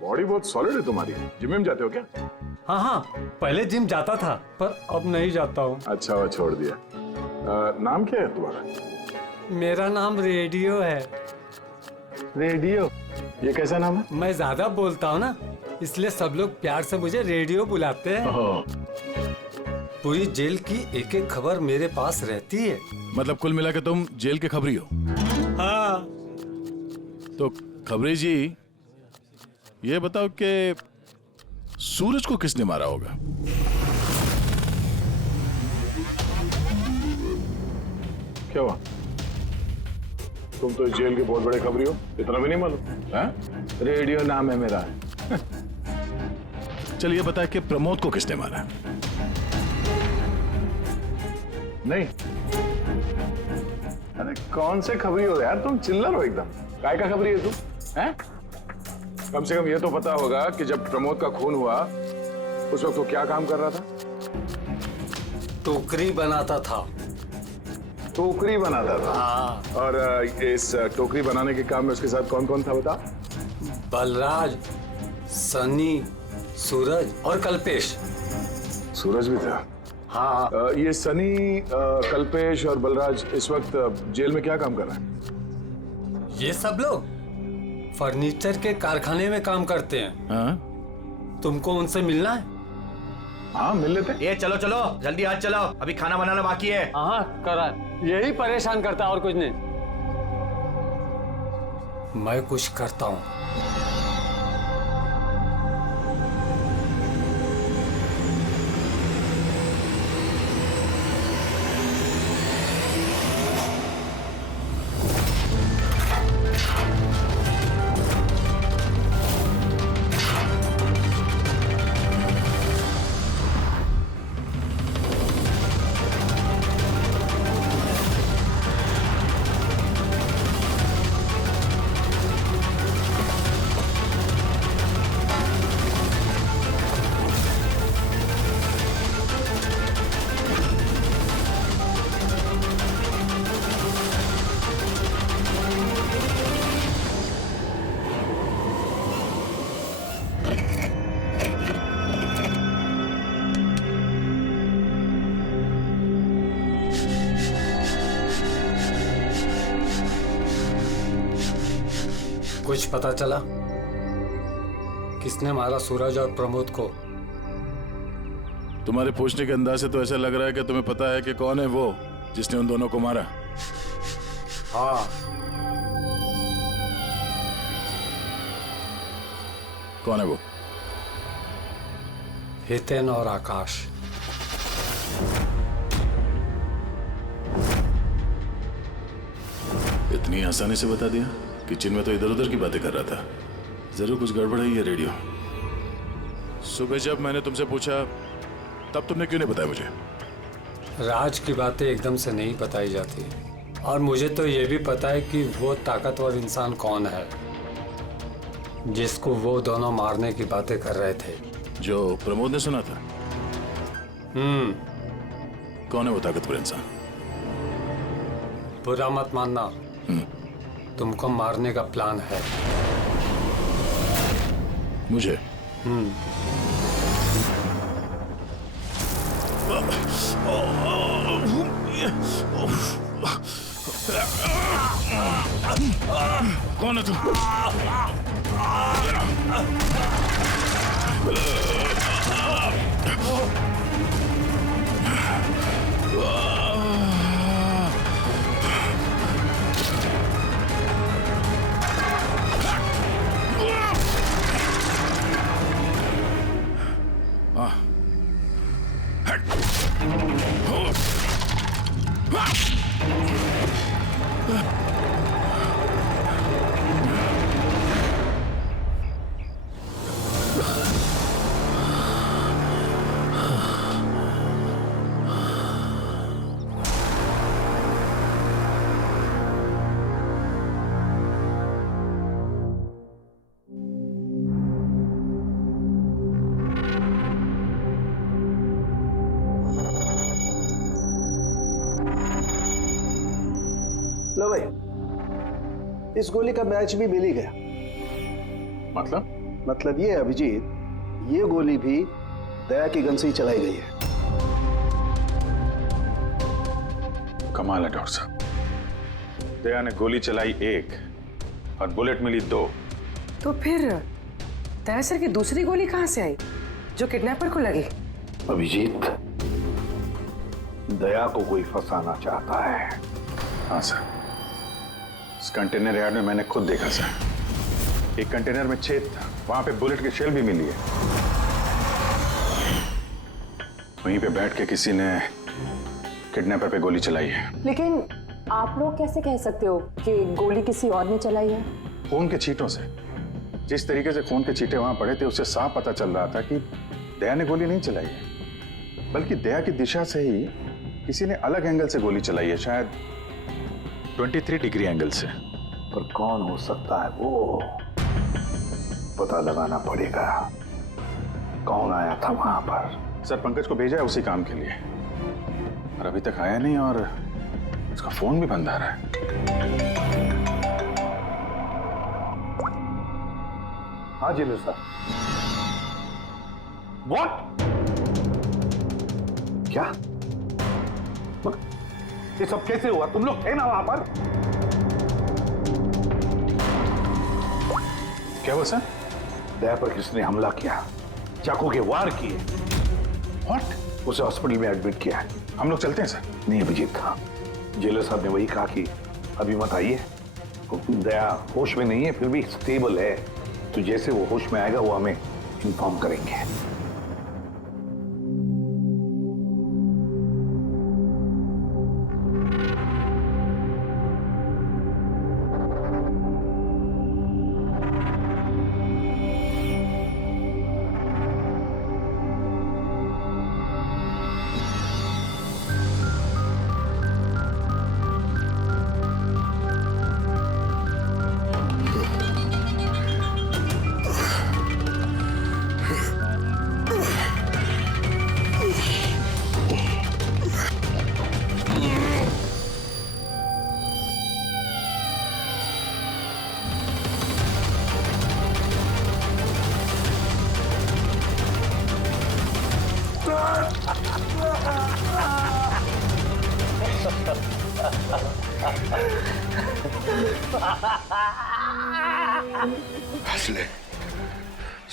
बॉडी बहुत सॉलिड है तुम्हारी, जिम में जाते हो क्या? हाँ हाँ, पहले जिम जाता था पर अब नहीं जाता हूँ। अच्छा वो छोड़ दिया। नाम क्या है तुम्हारा? मेरा नाम रेडियो है। रेडियो? ये कैसा नाम है? मैं ज्यादा बोलता हूँ ना, इसलिए सब लोग प्यार से मुझे रेडियो बुलाते हैं। पूरी जेल की एक एक खबर मेरे पास रहती है। मतलब कुल मिला के तुम जेल के खबरी हो? हाँ। तो खबरी जी ये बताओ कि सूरज को किसने मारा होगा? क्या हुआ? तुम तो जेल के बहुत बड़े खबरी हो, इतना भी नहीं मालूम? रेडियो नाम है मेरा। चलिए बता कि प्रमोद को किसने मारा? नहीं। अरे कौन से खबरी हो यार तुम, चिल्लर हो एकदम। काय का खबरी है तुम? हैं? कम से कम ये तो पता होगा कि जब प्रमोद का खून हुआ उस वक्त वो क्या काम कर रहा था? टोकरी बनाता था। टोकरी बनाता था? हाँ। और इस टोकरी बनाने के काम में उसके साथ कौन कौन था बता? बलराज, सनी, सूरज और कल्पेश। सूरज भी था? हाँ। ये सनी, कल्पेश और बलराज इस वक्त जेल में क्या काम कर रहे हैं? ये सब लोग फर्नीचर के कारखाने में काम करते हैं। हाँ? तुमको उनसे मिलना है? हाँ मिल लेते। ये चलो चलो जल्दी हाथ चलाओ, अभी खाना बनाना बाकी है। हाँ करा, यही परेशान करता और कुछ नहीं। मैं कुछ करता हूँ। कुछ पता चला किसने मारा सूरज और प्रमोद को? तुम्हारे पूछने के अंदाज से तो ऐसा लग रहा है कि तुम्हें पता है कि कौन है वो जिसने उन दोनों को मारा। हाँ, कौन है वो? हितेन और आकाश। इतनी आसानी से बता दिया? किचन में तो इधर उधर की बातें कर रहा था। जरूर कुछ गड़बड़ है ये रेडियो। सुबह जब मैंने तुमसे पूछा तब तुमने क्यों नहीं बताया मुझे? राज की बातें एकदम से नहीं बताई जाती, और मुझे तो ये भी पता है कि वो ताकतवर इंसान कौन है जिसको वो दोनों मारने की बातें कर रहे थे। जो प्रमोद ने सुना था? कौन है वो ताकतवर इंसान? बुरा मत मानना, तुमको मारने का प्लान है। मुझे? कौन है तू? लो भाई, इस गोली का मैच भी मिल ही गया। मतलब ये अभिजीत, ये गोली भी दया की गन से ही चलाई गई है। कमाल है डॉक्टर साहब, दया ने गोली चलाई 1 और बुलेट मिली 2। तो फिर दया सर की दूसरी गोली कहां से आई जो किडनैपर को लगी? अभिजीत, दया को कोई फंसाना चाहता है। हाँ सर, इस कंटेनर यार्ड में मैंने खुद देखा सर। एक कंटेनर में छेद था, वहां पे बुलेट की शेल भी मिली है। वहीं पे बैठ के किसी ने किडनैपर पे गोली चलाई है। लेकिन आप लोग कैसे कह सकते हो कि गोली किसी और ने चलाई है? खून के छींटों से, जिस तरीके से खून के छींटे वहां पड़े थे उससे साफ पता चल रहा था कि दया ने गोली नहीं चलाई है, बल्कि दया की दिशा से ही किसी ने अलग एंगल से गोली चलाई है, शायद 23 डिग्री एंगल से। पर कौन हो सकता है वो? पता लगाना पड़ेगा कौन आया था वहां पर। सर, पंकज को भेजा है उसी काम के लिए, और अभी तक आया नहीं, और उसका फोन भी बंद आ रहा है। हाँ जी सर। What? क्या? ये सब कैसे हुआ? तुम लोग थे ना वहां पर? क्या हुआ सर? दया पर किसने हमला किया, चाकू के वार किए। What? उसे हॉस्पिटल में एडमिट किया है। हम लोग चलते हैं सर। नहीं अभिजीत, हाँ, जेलर साहब ने वही कहा कि अभी मत आइए। दया होश में नहीं है, फिर भी स्टेबल है, तो जैसे वो होश में आएगा वो हमें इन्फॉर्म करेंगे। हंस ले,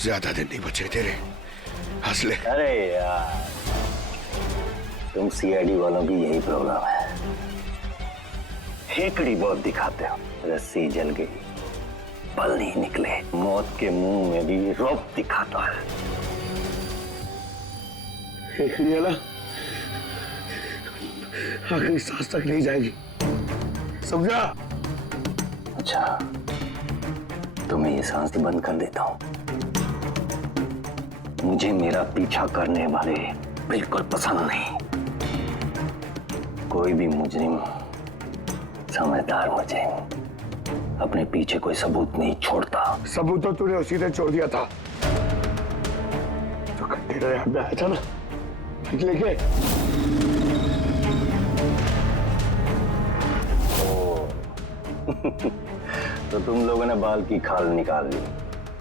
ज्यादा दिन नहीं बचे तेरे, हंस ले। अरे यार, तुम सीआईडी वालों की यही प्रॉब्लम है, हेकड़ी बहुत दिखाते हो। रस्सी जल गई, पल नहीं निकले, मौत के मुंह में भी रौब दिखाता है। आखिरी सांस तक नहीं जाएगी, समझा? अच्छा, तो मैं ये सांस बंद कर देता हूं। मुझे मेरा पीछा करने वाले बिल्कुल पसंद नहीं। कोई भी मुजरिम, समझदार मुजरिम अपने पीछे कोई सबूत नहीं छोड़ता। सबूत तो तूने उसी दिन छोड़ दिया था, जो कंटेनर यहाँ पे आया था ना लेके। तो तुम लोगों ने बाल की खाल निकाल ली।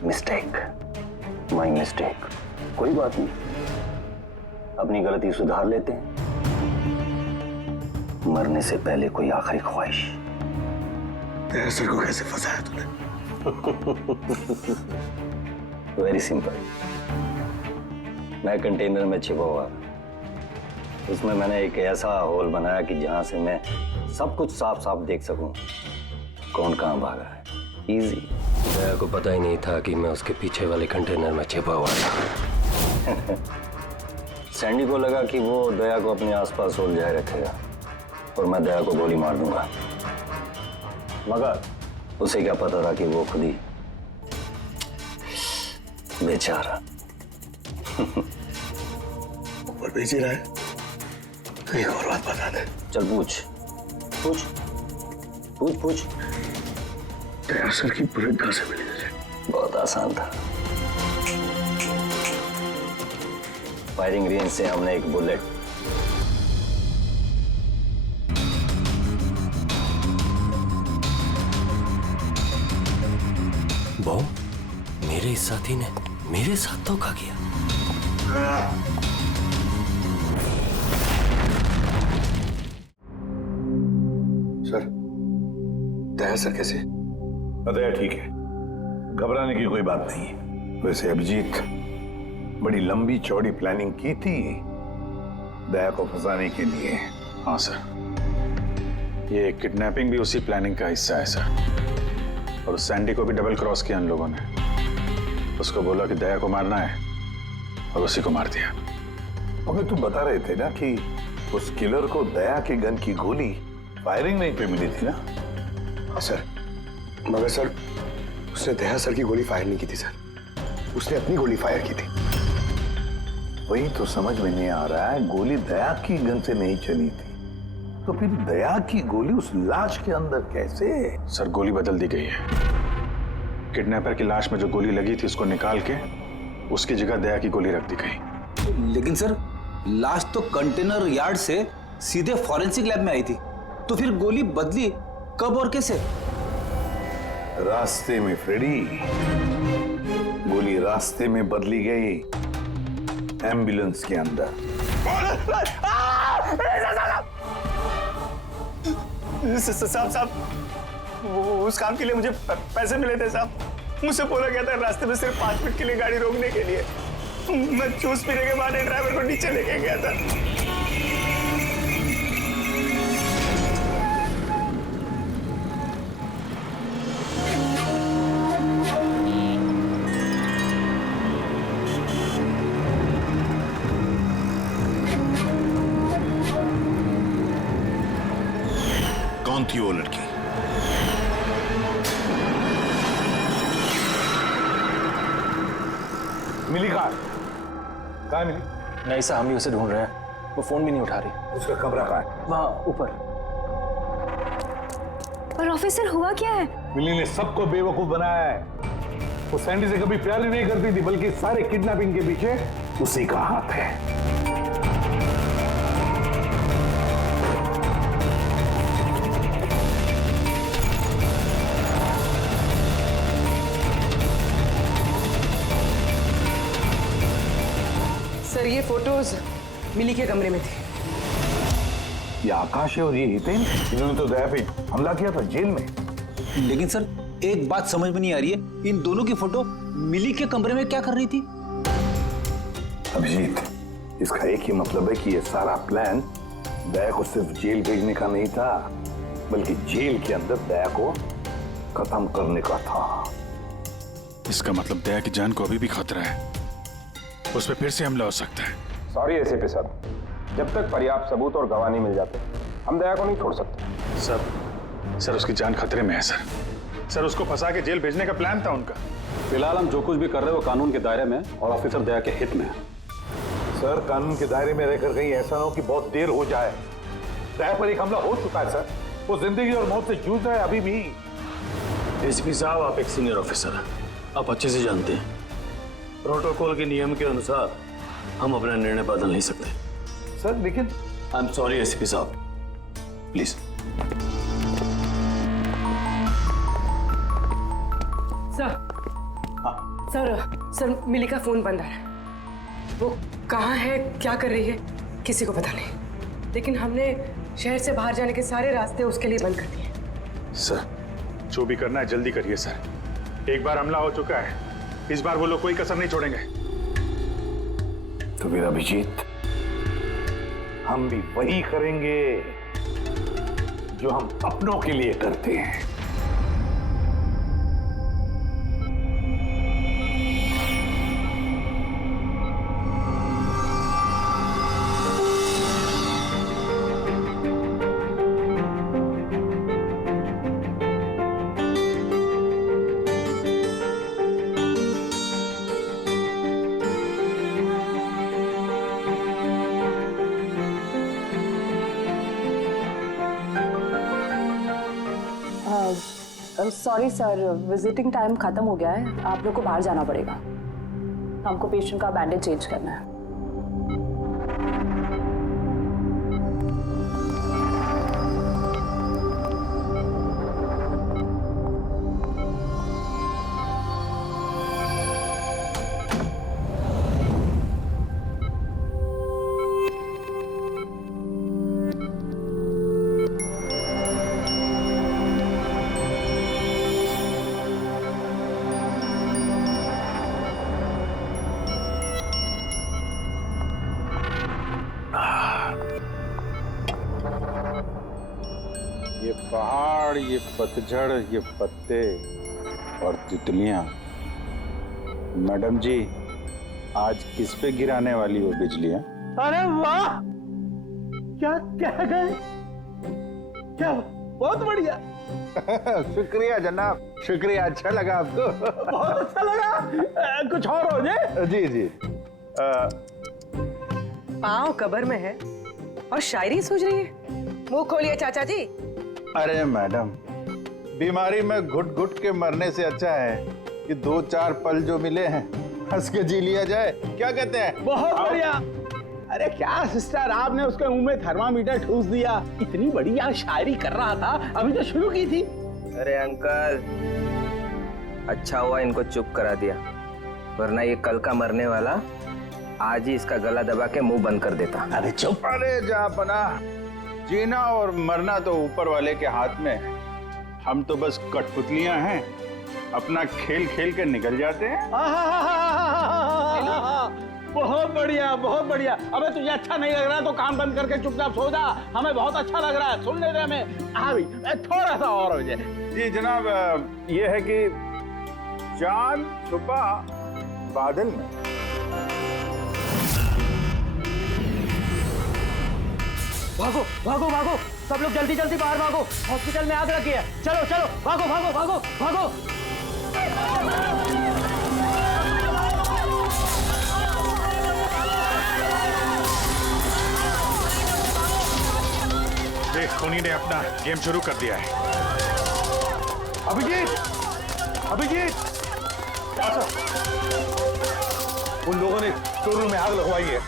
Mistake, my mistake. कोई बात नहीं, अपनी गलती सुधार लेते हैं। मरने से पहले कोई आखिरी ख्वाहिश। तेरे सर को कैसे फंसाया तूने? Very simple. मैं कंटेनर में छिपा हुआ, उसमें मैंने एक ऐसा होल बनाया कि जहां से मैं सब कुछ साफ साफ देख सकूं कौन कहां भागा है। इजी। दया को पता ही नहीं था कि मैं उसके पीछे वाले कंटेनर में छिपा हुआ था। सैंडी को लगा कि वो दया को अपने आसपास उलझाए रखेगा और मैं दया को गोली मार दूंगा, मगर उसे क्या पता था कि वो खुद ही बेचारा ऊपर बेच ही रहा है। तो एक और बात बता दे। चल पूछ पूछ पूछ पूछ। दया सर की बुलेट कहां से मिली तुझे? बहुत आसान था। फायरिंग रेंज से हमने एक बुलेट बॉम्ब मेरे साथी ने मेरे साथ धोखा किया। सर, दया सर कैसे? दया ठीक है, घबराने की कोई बात नहीं। वैसे अभिजीत बड़ी लंबी चौड़ी प्लानिंग की थी दया को फंसाने के लिए। हाँ सर, ये किडनैपिंग भी उसी प्लानिंग का हिस्सा है सर। और सैंडी को भी डबल क्रॉस किया उन लोगों ने। उसको बोला कि दया को मारना है और उसी को मार दिया। मगर तुम बता रहे थे ना कि उस किलर को दया के गन की गोली फायरिंग रेंज पे मिली थी ना? हाँ सर, मगर सर उसने दया सर की गोली फायर नहीं की थी सर, उसने अपनी गोली फायर की थी। वही तो समझ में नहीं आ रहा है, गोली दया की गन से नहीं चली थी तो फिर दया की गोली उस लाश के अंदर कैसे? सर गोली बदल दी गई है। किडनैपर की लाश में जो गोली लगी थी उसको निकाल के उसकी जगह दया की गोली रख दी गई। लेकिन सर लाश तो कंटेनर यार्ड से सीधे फॉरेंसिक लैब में आई थी, तो फिर गोली बदली कब और कैसे? रास्ते में फ्रेडी, गोली रास्ते में बदली गई, एम्बुलेंस के अंदर। साहब, उस काम के लिए मुझे पैसे मिले थे साहब। मुझसे बोला गया था रास्ते में सिर्फ 5 मिनट के लिए गाड़ी रोकने के लिए। मैं जूस पीने के बाद ड्राइवर को नीचे लेके गया था। कौन थी वो लड़की? मिली कहाँ मिली? नहीं साहब, हम भी उसे ढूंढ रहे हैं, वो फोन भी नहीं उठा रही। उसका कमरा कहाँ है? वहाँ ऊपर। पर ऑफिसर हुआ क्या है? मिली ने सबको बेवकूफ बनाया है। वो सैंडी से कभी प्यार ही नहीं करती थी, बल्कि सारे किडनैपिंग के पीछे उसी का हाथ है। सर ये फोटोज मिली के कमरे में थे। ये आकाश है और ये हितेन, इन्होंने तो दया पे हमला किया था जेल में। लेकिन सर एक बात समझ में नहीं आ रही है, इन दोनों की फोटो मिली के कमरे में क्या कर रही थी? अभिजीत, इसका एक ही मतलब है कि ये सारा प्लान दया को सिर्फ जेल भेजने का नहीं था, बल्कि जेल के अंदर दया को खत्म करने का था। इसका मतलब दया की जान को अभी भी खतरा है, उस पर फिर से हमला हो सकता है। सॉरी एसीपी साहब, जब तक पर्याप्त सबूत और गवाह नहीं मिल जाते हम दया को नहीं छोड़ सकते। सर उसकी जान खतरे में है सर उसको फंसा के जेल भेजने का प्लान था उनका। फिलहाल हम जो कुछ भी कर रहे हैं वो कानून के दायरे में और ऑफिसर दया के हित में है। सर कानून के दायरे में रहकर कहीं ऐसा ना हो कि बहुत देर हो जाए। दया पर एक हमला हो चुका है सर, वो जिंदगी और मौत से जूझ रहा है अभी भी। एसीपी साहब, आप एक सीनियर ऑफिसर हैं, आप अच्छे से जानते हैं प्रोटोकॉल के नियम के अनुसार हम अपना निर्णय बदल नहीं सकते। सर लेकिन आई एम सॉरी एसीपी साहब, प्लीज। सर मिली का फोन बंद आ रहा है। वो कहाँ है, क्या कर रही है, किसी को पता नहीं। लेकिन हमने शहर से बाहर जाने के सारे रास्ते उसके लिए बंद कर दिए। सर जो भी करना है जल्दी करिए सर। एक बार हमला हो चुका है, इस बार वो लोग कोई कसर नहीं छोड़ेंगे। तो फिर अभिजीत, हम भी वही करेंगे जो हम अपनों के लिए करते हैं। सॉरी सर, विजिटिंग टाइम खत्म हो गया है, आप लोग को बाहर जाना पड़ेगा। हमको पेशेंट का बैंडेज चेंज करना है। ये पहाड़, ये पतझड़, ये पत्ते और तितलियां। मैडम जी, आज किस पे गिराने वाली हो बिजलियां? अरे वाह, क्या कह गए, क्या बहुत बढ़िया। शुक्रिया जनाब, शुक्रिया। अच्छा लगा आपको? बहुत अच्छा लगा। कुछ और हो जाए? जी जी। पाँव कब्र में है और शायरी सूझ रही है। मुंह खोलिए चाचा जी। अरे मैडम, बीमारी में घुट घुट के मरने से अच्छा है कि 2-4 पल जो मिले हैं हंस के जी लिया जाए। क्या कहते हैं? बहुत बढ़िया। अरे क्या सिस्टर, आपने उसके मुंह में थर्मामीटर ठूस दिया। इतनी बढ़िया शायरी कर रहा था, अभी तो शुरू की थी। अरे अंकल, अच्छा हुआ इनको चुप करा दिया, वरना ये कल का मरने वाला आज ही इसका गला दबा के मुंह बंद कर देता। अरे चुप। अरे जापना, जीना और मरना तो ऊपर वाले के हाथ में है। हम तो बस कठपुतलियां हैं, अपना खेल खेल के निकल जाते हैं। बहुत बढ़िया, बहुत बढ़िया। अबे तुझे अच्छा नहीं लग रहा तो काम बंद करके चुपचाप सो जा। हमें बहुत अच्छा लग रहा है, सुन ले रहे हमें। हाँ भाई, थोड़ा सा और हो जाए। जी जनाब, ये है कि चांद छुपा बादल में। भागो भागो भागो, सब लोग जल्दी जल्दी बाहर भागो, हॉस्पिटल में आग लगी है। चलो चलो, भागो भागो भागो भागो। देख, खूनी ने अपना गेम शुरू कर दिया है। अभिजीत, अभिजीत, उन लोगों ने स्टोर में आग लगवाई है।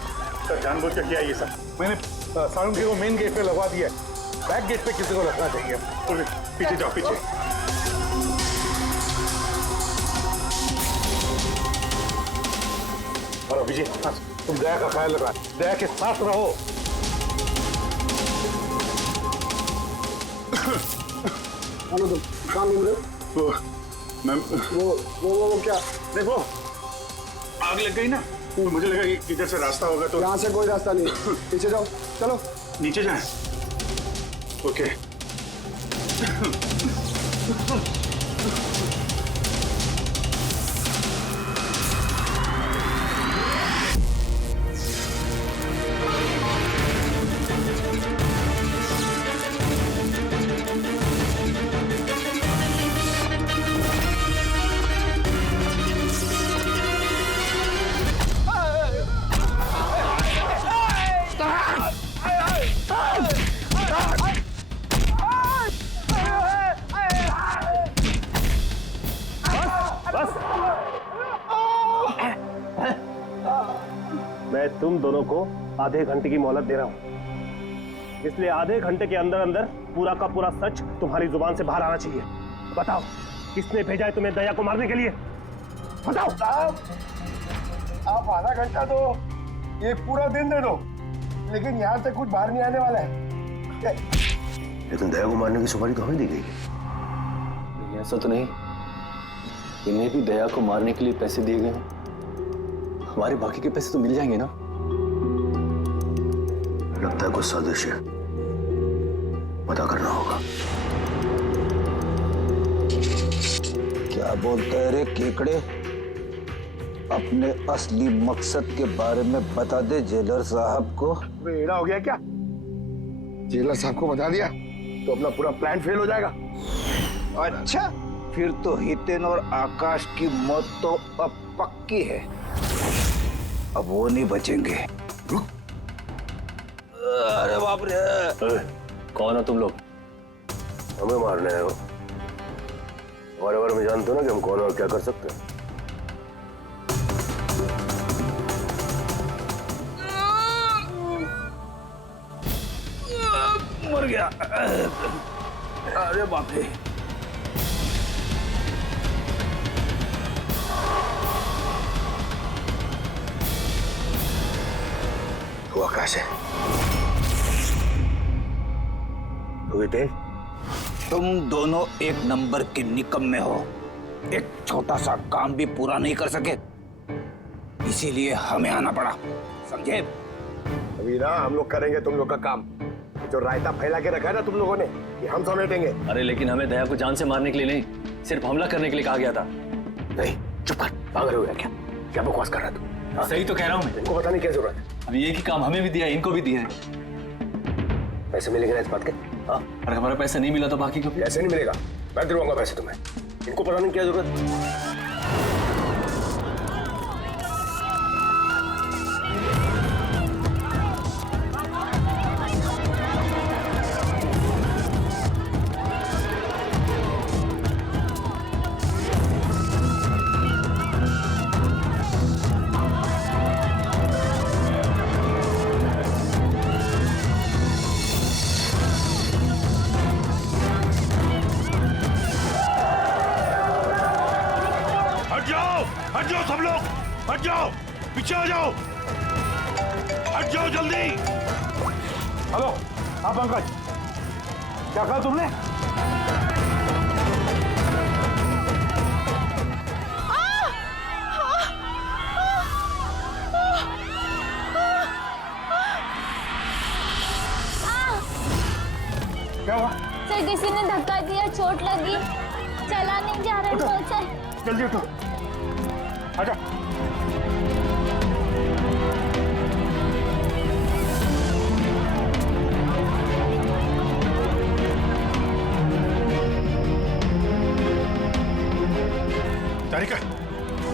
सर जानबूझ के किया ये सब। मैंने साउंड को मेन गेट पे लगवा दिया है, बैक गेट पे किसी को रखना चाहिए। पीछे जाओ, पीछे। और अभिजीत, तुम दया का ख्याल रखना, दया के साथ रहो। तुम काम नहीं मिले? वो क्या? देखो, आग लग गई ना, तो मुझे लगा कि इधर से रास्ता होगा। तो यहाँ से कोई रास्ता नहीं, पीछे जाओ। चलो नीचे जाएं। ओके। मैं तुम दोनों को आधे घंटे की मोहलत दे रहा हूं, इसलिए आधे घंटे के अंदर अंदर पूरा का पूरा सच तुम्हारी जुबान से बाहर आना चाहिए। बताओ, किसने भेजा है तुम्हें दया को मारने के लिए? बताओ। साहब, आप आधा घंटा दो, एक पूरा दिन दे दो, लेकिन यहाँ से कुछ बाहर नहीं आने वाला है। लेकिन दया को मारने की सुपारी तो हमें दी गई। ऐसा तो नहीं, इन्हें भी दया को मारने के लिए पैसे दिए गए हैं। हमारे बाकी के पैसे तो मिल जाएंगे ना? लगता है कुछ साजिश है, पता करना होगा। क्या बोलता है रे केकड़े? अपने असली मकसद के बारे में बता दे जेलर साहब को। बेड़ा हो गया क्या? जेलर साहब को बता दिया तो अपना पूरा प्लान फेल हो जाएगा। अच्छा, फिर तो हितेन और आकाश की मौत तो अब पक्की है, अब वो नहीं बचेंगे। अरे बाप रे! कौन हो तुम लोग? हमें मारने आए हो? हमारे बारे में जानते हो ना कि हम कौन और क्या कर सकते हैं। मर गया। अरे बाप रे! वो आकाश है। तुम दोनों एक नंबर के निकम्मे हो, एक छोटा सा काम भी पूरा नहीं कर सके, इसीलिए हमें आना पड़ा, समझे? अभी ना हम लोग करेंगे तुम लोग का काम। जो रायता फैला के रखा है ना तुम लोगों ने, ये हम समेटेंगे। अरे लेकिन हमें दया को जान से मारने के लिए नहीं, सिर्फ हमला करने के लिए कहा गया था। नहीं, चुप कर, पागल हो गया क्या? क्या बकवास कर रहा तू? सही तो कह रहा हूँ मैं। इनको बताने की क्या जरूरत है? अब ये की काम हमें भी दिया है, इनको भी दिया है। पैसे मिलेंगे ना इस बात के? हाँ, अगर हमारा पैसा नहीं मिला तो बाकी को पैसे नहीं मिलेगा। मैं दिलवाऊंगा पैसे तुम्हें। इनको बताने की क्या जरूरत है? हट जाओ सब लोग, हट जाओ, पीछे आ जाओ, हट जाओ जल्दी। हेलो, आप पंकज, क्या कहा तुमने? क्या हुआ? सर, किसी ने धक्का दिया, चोट लगी, चला नहीं जा रहा है सर। जल्दी उठो, आजा। तारिका,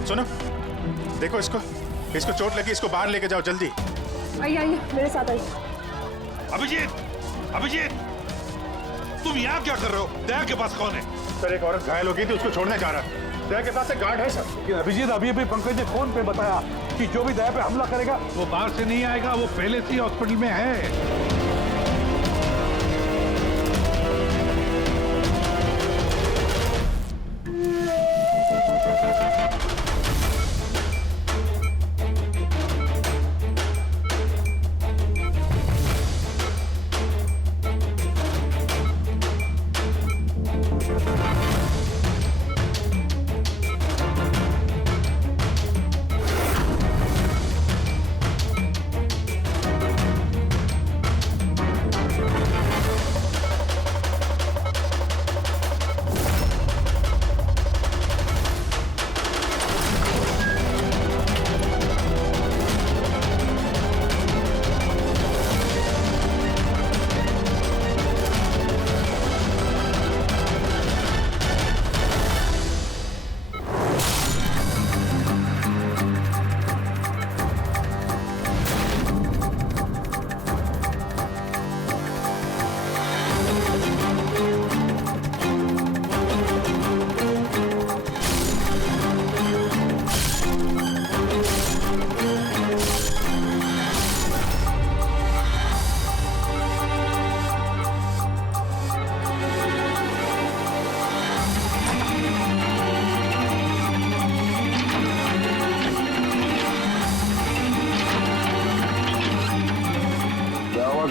सुनो, देखो इसको चोट लगी, इसको बाहर लेके जाओ जल्दी। आइए मेरे साथ आइए। अभिजीत, तुम यहाँ क्या कर रहे हो? दया के पास कौन है? सर, एक औरत घायल हो गई थी, उसको छोड़ने जा रहा है। दया के पास एक गार्ड है सर। अभिजीत, अभी पंकज ने फोन पे बताया कि जो भी दया पे हमला करेगा वो बाहर से नहीं आएगा, वो पहले से ही हॉस्पिटल में है।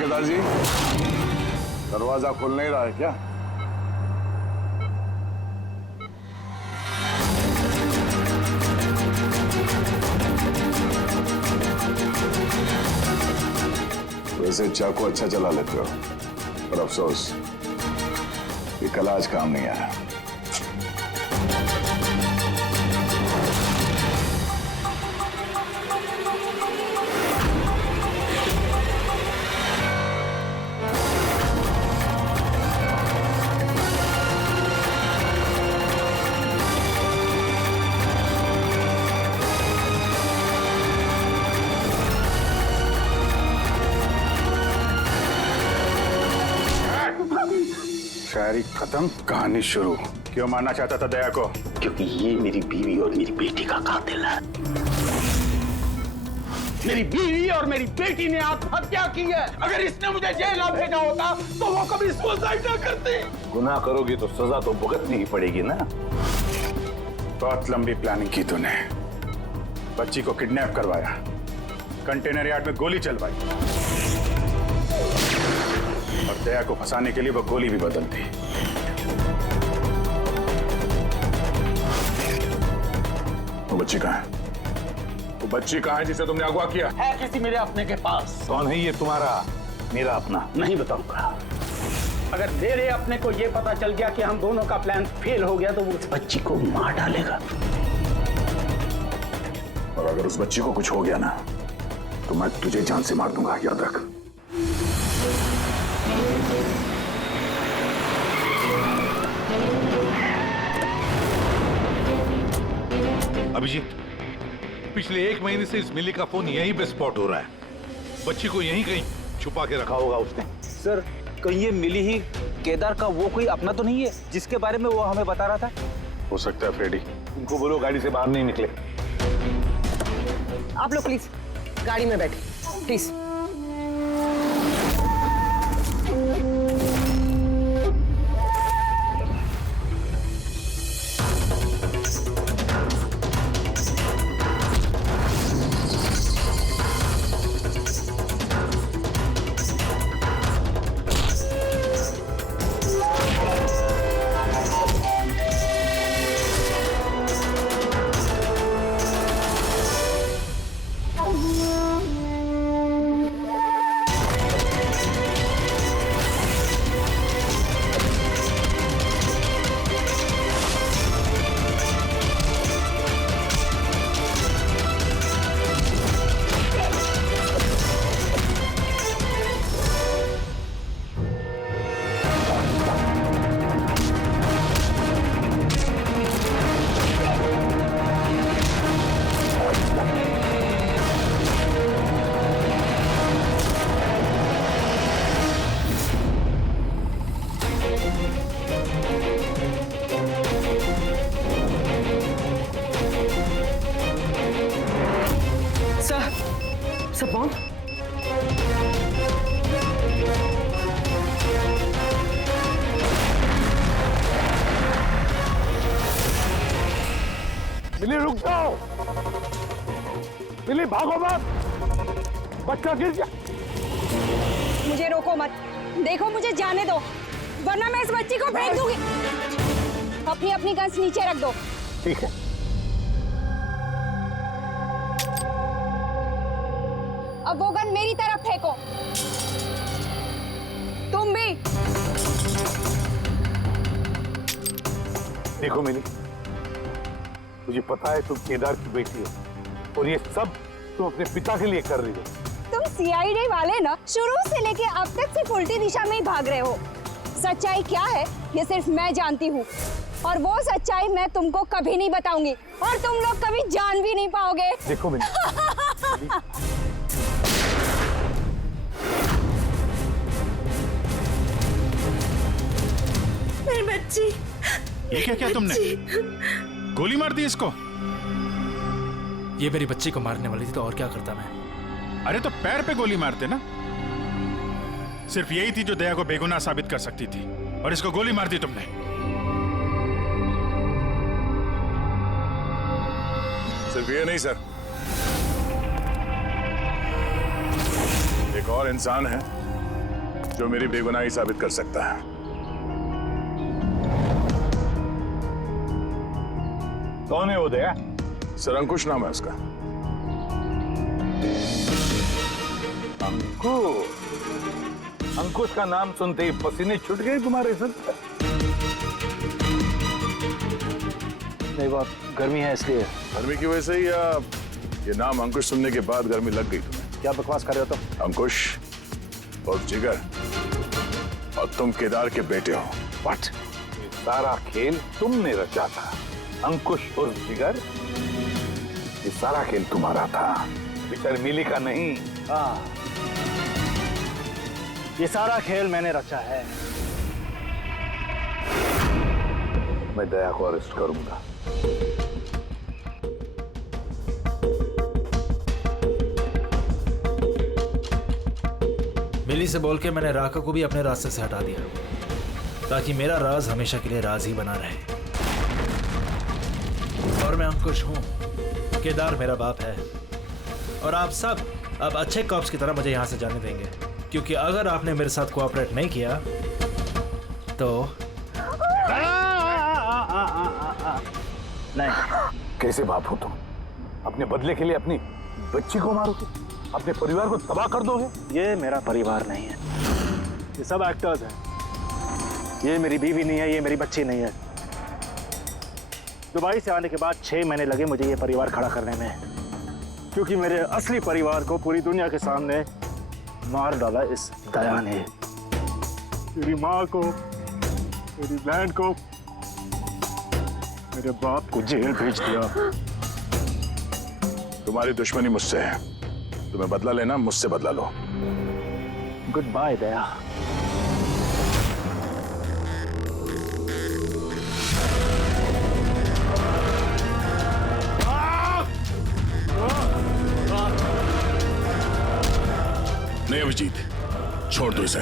ठेकेदार जी, दरवाजा खोल नहीं रहा है क्या? वैसे चाकू अच्छा चला लेते हो, पर अफसोस ये कला आज काम नहीं आया। शायरी खत्म, कहानी शुरू। क्यों मारना चाहता था दया को? क्योंकि ये मेरी बीवी और मेरी बेटी का कातिल है। मेरी बीवी और मेरी बेटी ने आत्महत्या की है। अगर इसने मुझे जेल ना भेजा होता तो वो कभी सुसाइड ना करती। गुनाह करोगी तो सजा तो भुगतनी ही पड़ेगी ना। बहुत लंबी प्लानिंग की तूने। बच्ची को किडनैप करवाया, कंटेनर यार्ड में गोली चलवाई और दया को फंसाने के लिए वो गोली भी बदल दी। वो बच्ची कहाँ है? वो बच्ची कहाँ है जिसे तुमने अगवा किया? है किसी मेरे अपने के पास। कौन है ये तुम्हारा? मेरा अपना नहीं बताऊंगा। अगर मेरे अपने को ये पता चल गया कि हम दोनों का प्लान फेल हो गया तो वो उस बच्ची को मार डालेगा। और अगर उस बच्ची को कुछ हो गया ना तो मैं तुझे जान से मार दूंगा, याद रख। अभिजीत, पिछले 1 महीने से इस मिली का फोन यहीं पे स्पॉट हो रहा है। बच्ची को यहीं कहीं छुपा के रखा होगा उसने। सर, कहीं ये मिली ही केदार का वो कोई अपना तो नहीं है जिसके बारे में वो हमें बता रहा था? हो सकता है फ्रेडी। उनको बोलो गाड़ी से बाहर नहीं निकले। आप लोग प्लीज गाड़ी में बैठे, प्लीज। सब बॉन्ड? मिली रुक जाओ। मिली भागो मत, बच्चा गिर गया। मुझे रोको मत, देखो मुझे जाने दो वरना मैं इस बच्ची को फेंक दूंगी। अपनी अपनी गन्स नीचे रख दो। ठीक है। अब वो गन मेरी तरफ फेंको। तुम भी। देखो मिली, मुझे पता है तुम केदार की बेटी हो और ये सब तुम अपने पिता के लिए कर रही हो। तुम सीआईडी वाले ना शुरू से लेके अब तक सिर्फ उल्टी दिशा में ही भाग रहे हो। सच्चाई क्या है ये सिर्फ मैं जानती हूँ और वो सच्चाई मैं तुमको कभी नहीं बताऊंगी और तुम लोग कभी जान भी नहीं पाओगे। देखो मिली, मेरी बच्ची। ये क्या किया तुमने? गोली मार दी इसको? ये मेरी बच्ची को मारने वाली थी तो और क्या करता मैं। अरे तो पैर पे गोली मारते ना। सिर्फ यही थी जो दया को बेगुनाह साबित कर सकती थी और इसको गोली मार दी तुमने। सिर्फ ये नहीं सर, एक और इंसान है जो मेरी बेगुनाही साबित कर सकता है। कौन है वो दया? सर अंकुश नाम है उसका। अंकुश का नाम सुनते ही पसीने छूट गए तुम्हारे सर? नहीं, बहुत गर्मी है इसलिए। गर्मी की वजह से ही या ये नाम अंकुश सुनने के बाद गर्मी लग गई तुम्हें? क्या बकवास कर रहे हो तुम? अंकुश और जिगर, और तुम केदार के बेटे हो। व्हाट? ये सारा खेल तुमने रचा था अंकुश और जिगर? ये सारा खेल तुम्हारा था, बेचारी मिली का नहीं। हाँ, ये सारा खेल मैंने रचा है। मैं दया को अरेस्ट करूंगा। मिली से बोल के मैंने राका को भी अपने रास्ते से हटा दिया ताकि मेरा राज हमेशा के लिए राज ही बना रहे। और मैं अंकुश हूं, केदार मेरा बाप है, और आप सब अब अच्छे कॉप्स की तरह मुझे यहां से जाने देंगे, क्योंकि अगर आपने मेरे साथ कोऑपरेट नहीं किया तो नहीं। कैसे बाप हो तुम? अपने बदले के लिए अपनी बच्ची को मारोगे, अपने परिवार को तबाह कर दोगे? ये मेरा परिवार नहीं है, ये सब एक्टर्स हैं। ये मेरी बीवी नहीं है, ये मेरी बच्ची नहीं है। दुबई से आने के बाद 6 महीने लगे मुझे ये परिवार खड़ा करने में, क्योंकि मेरे असली परिवार को पूरी दुनिया के सामने मार डाला इस दया ने। मेरी माँ को, मेरी बहन को, मेरे बाप को जेल भेज दिया। तुम्हारी दुश्मनी मुझसे है, तुम्हें बदला लेना, मुझसे बदला लो। गुड बाय दया। नहीं अभिजीत, छोड़ दो इसे।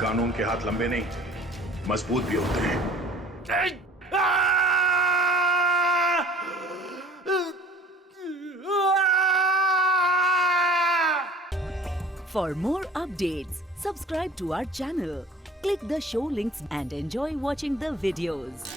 कानून के हाथ लंबे नहीं, मजबूत भी होते हैं। For more updates, subscribe to our channel, click the show links and enjoy watching the videos.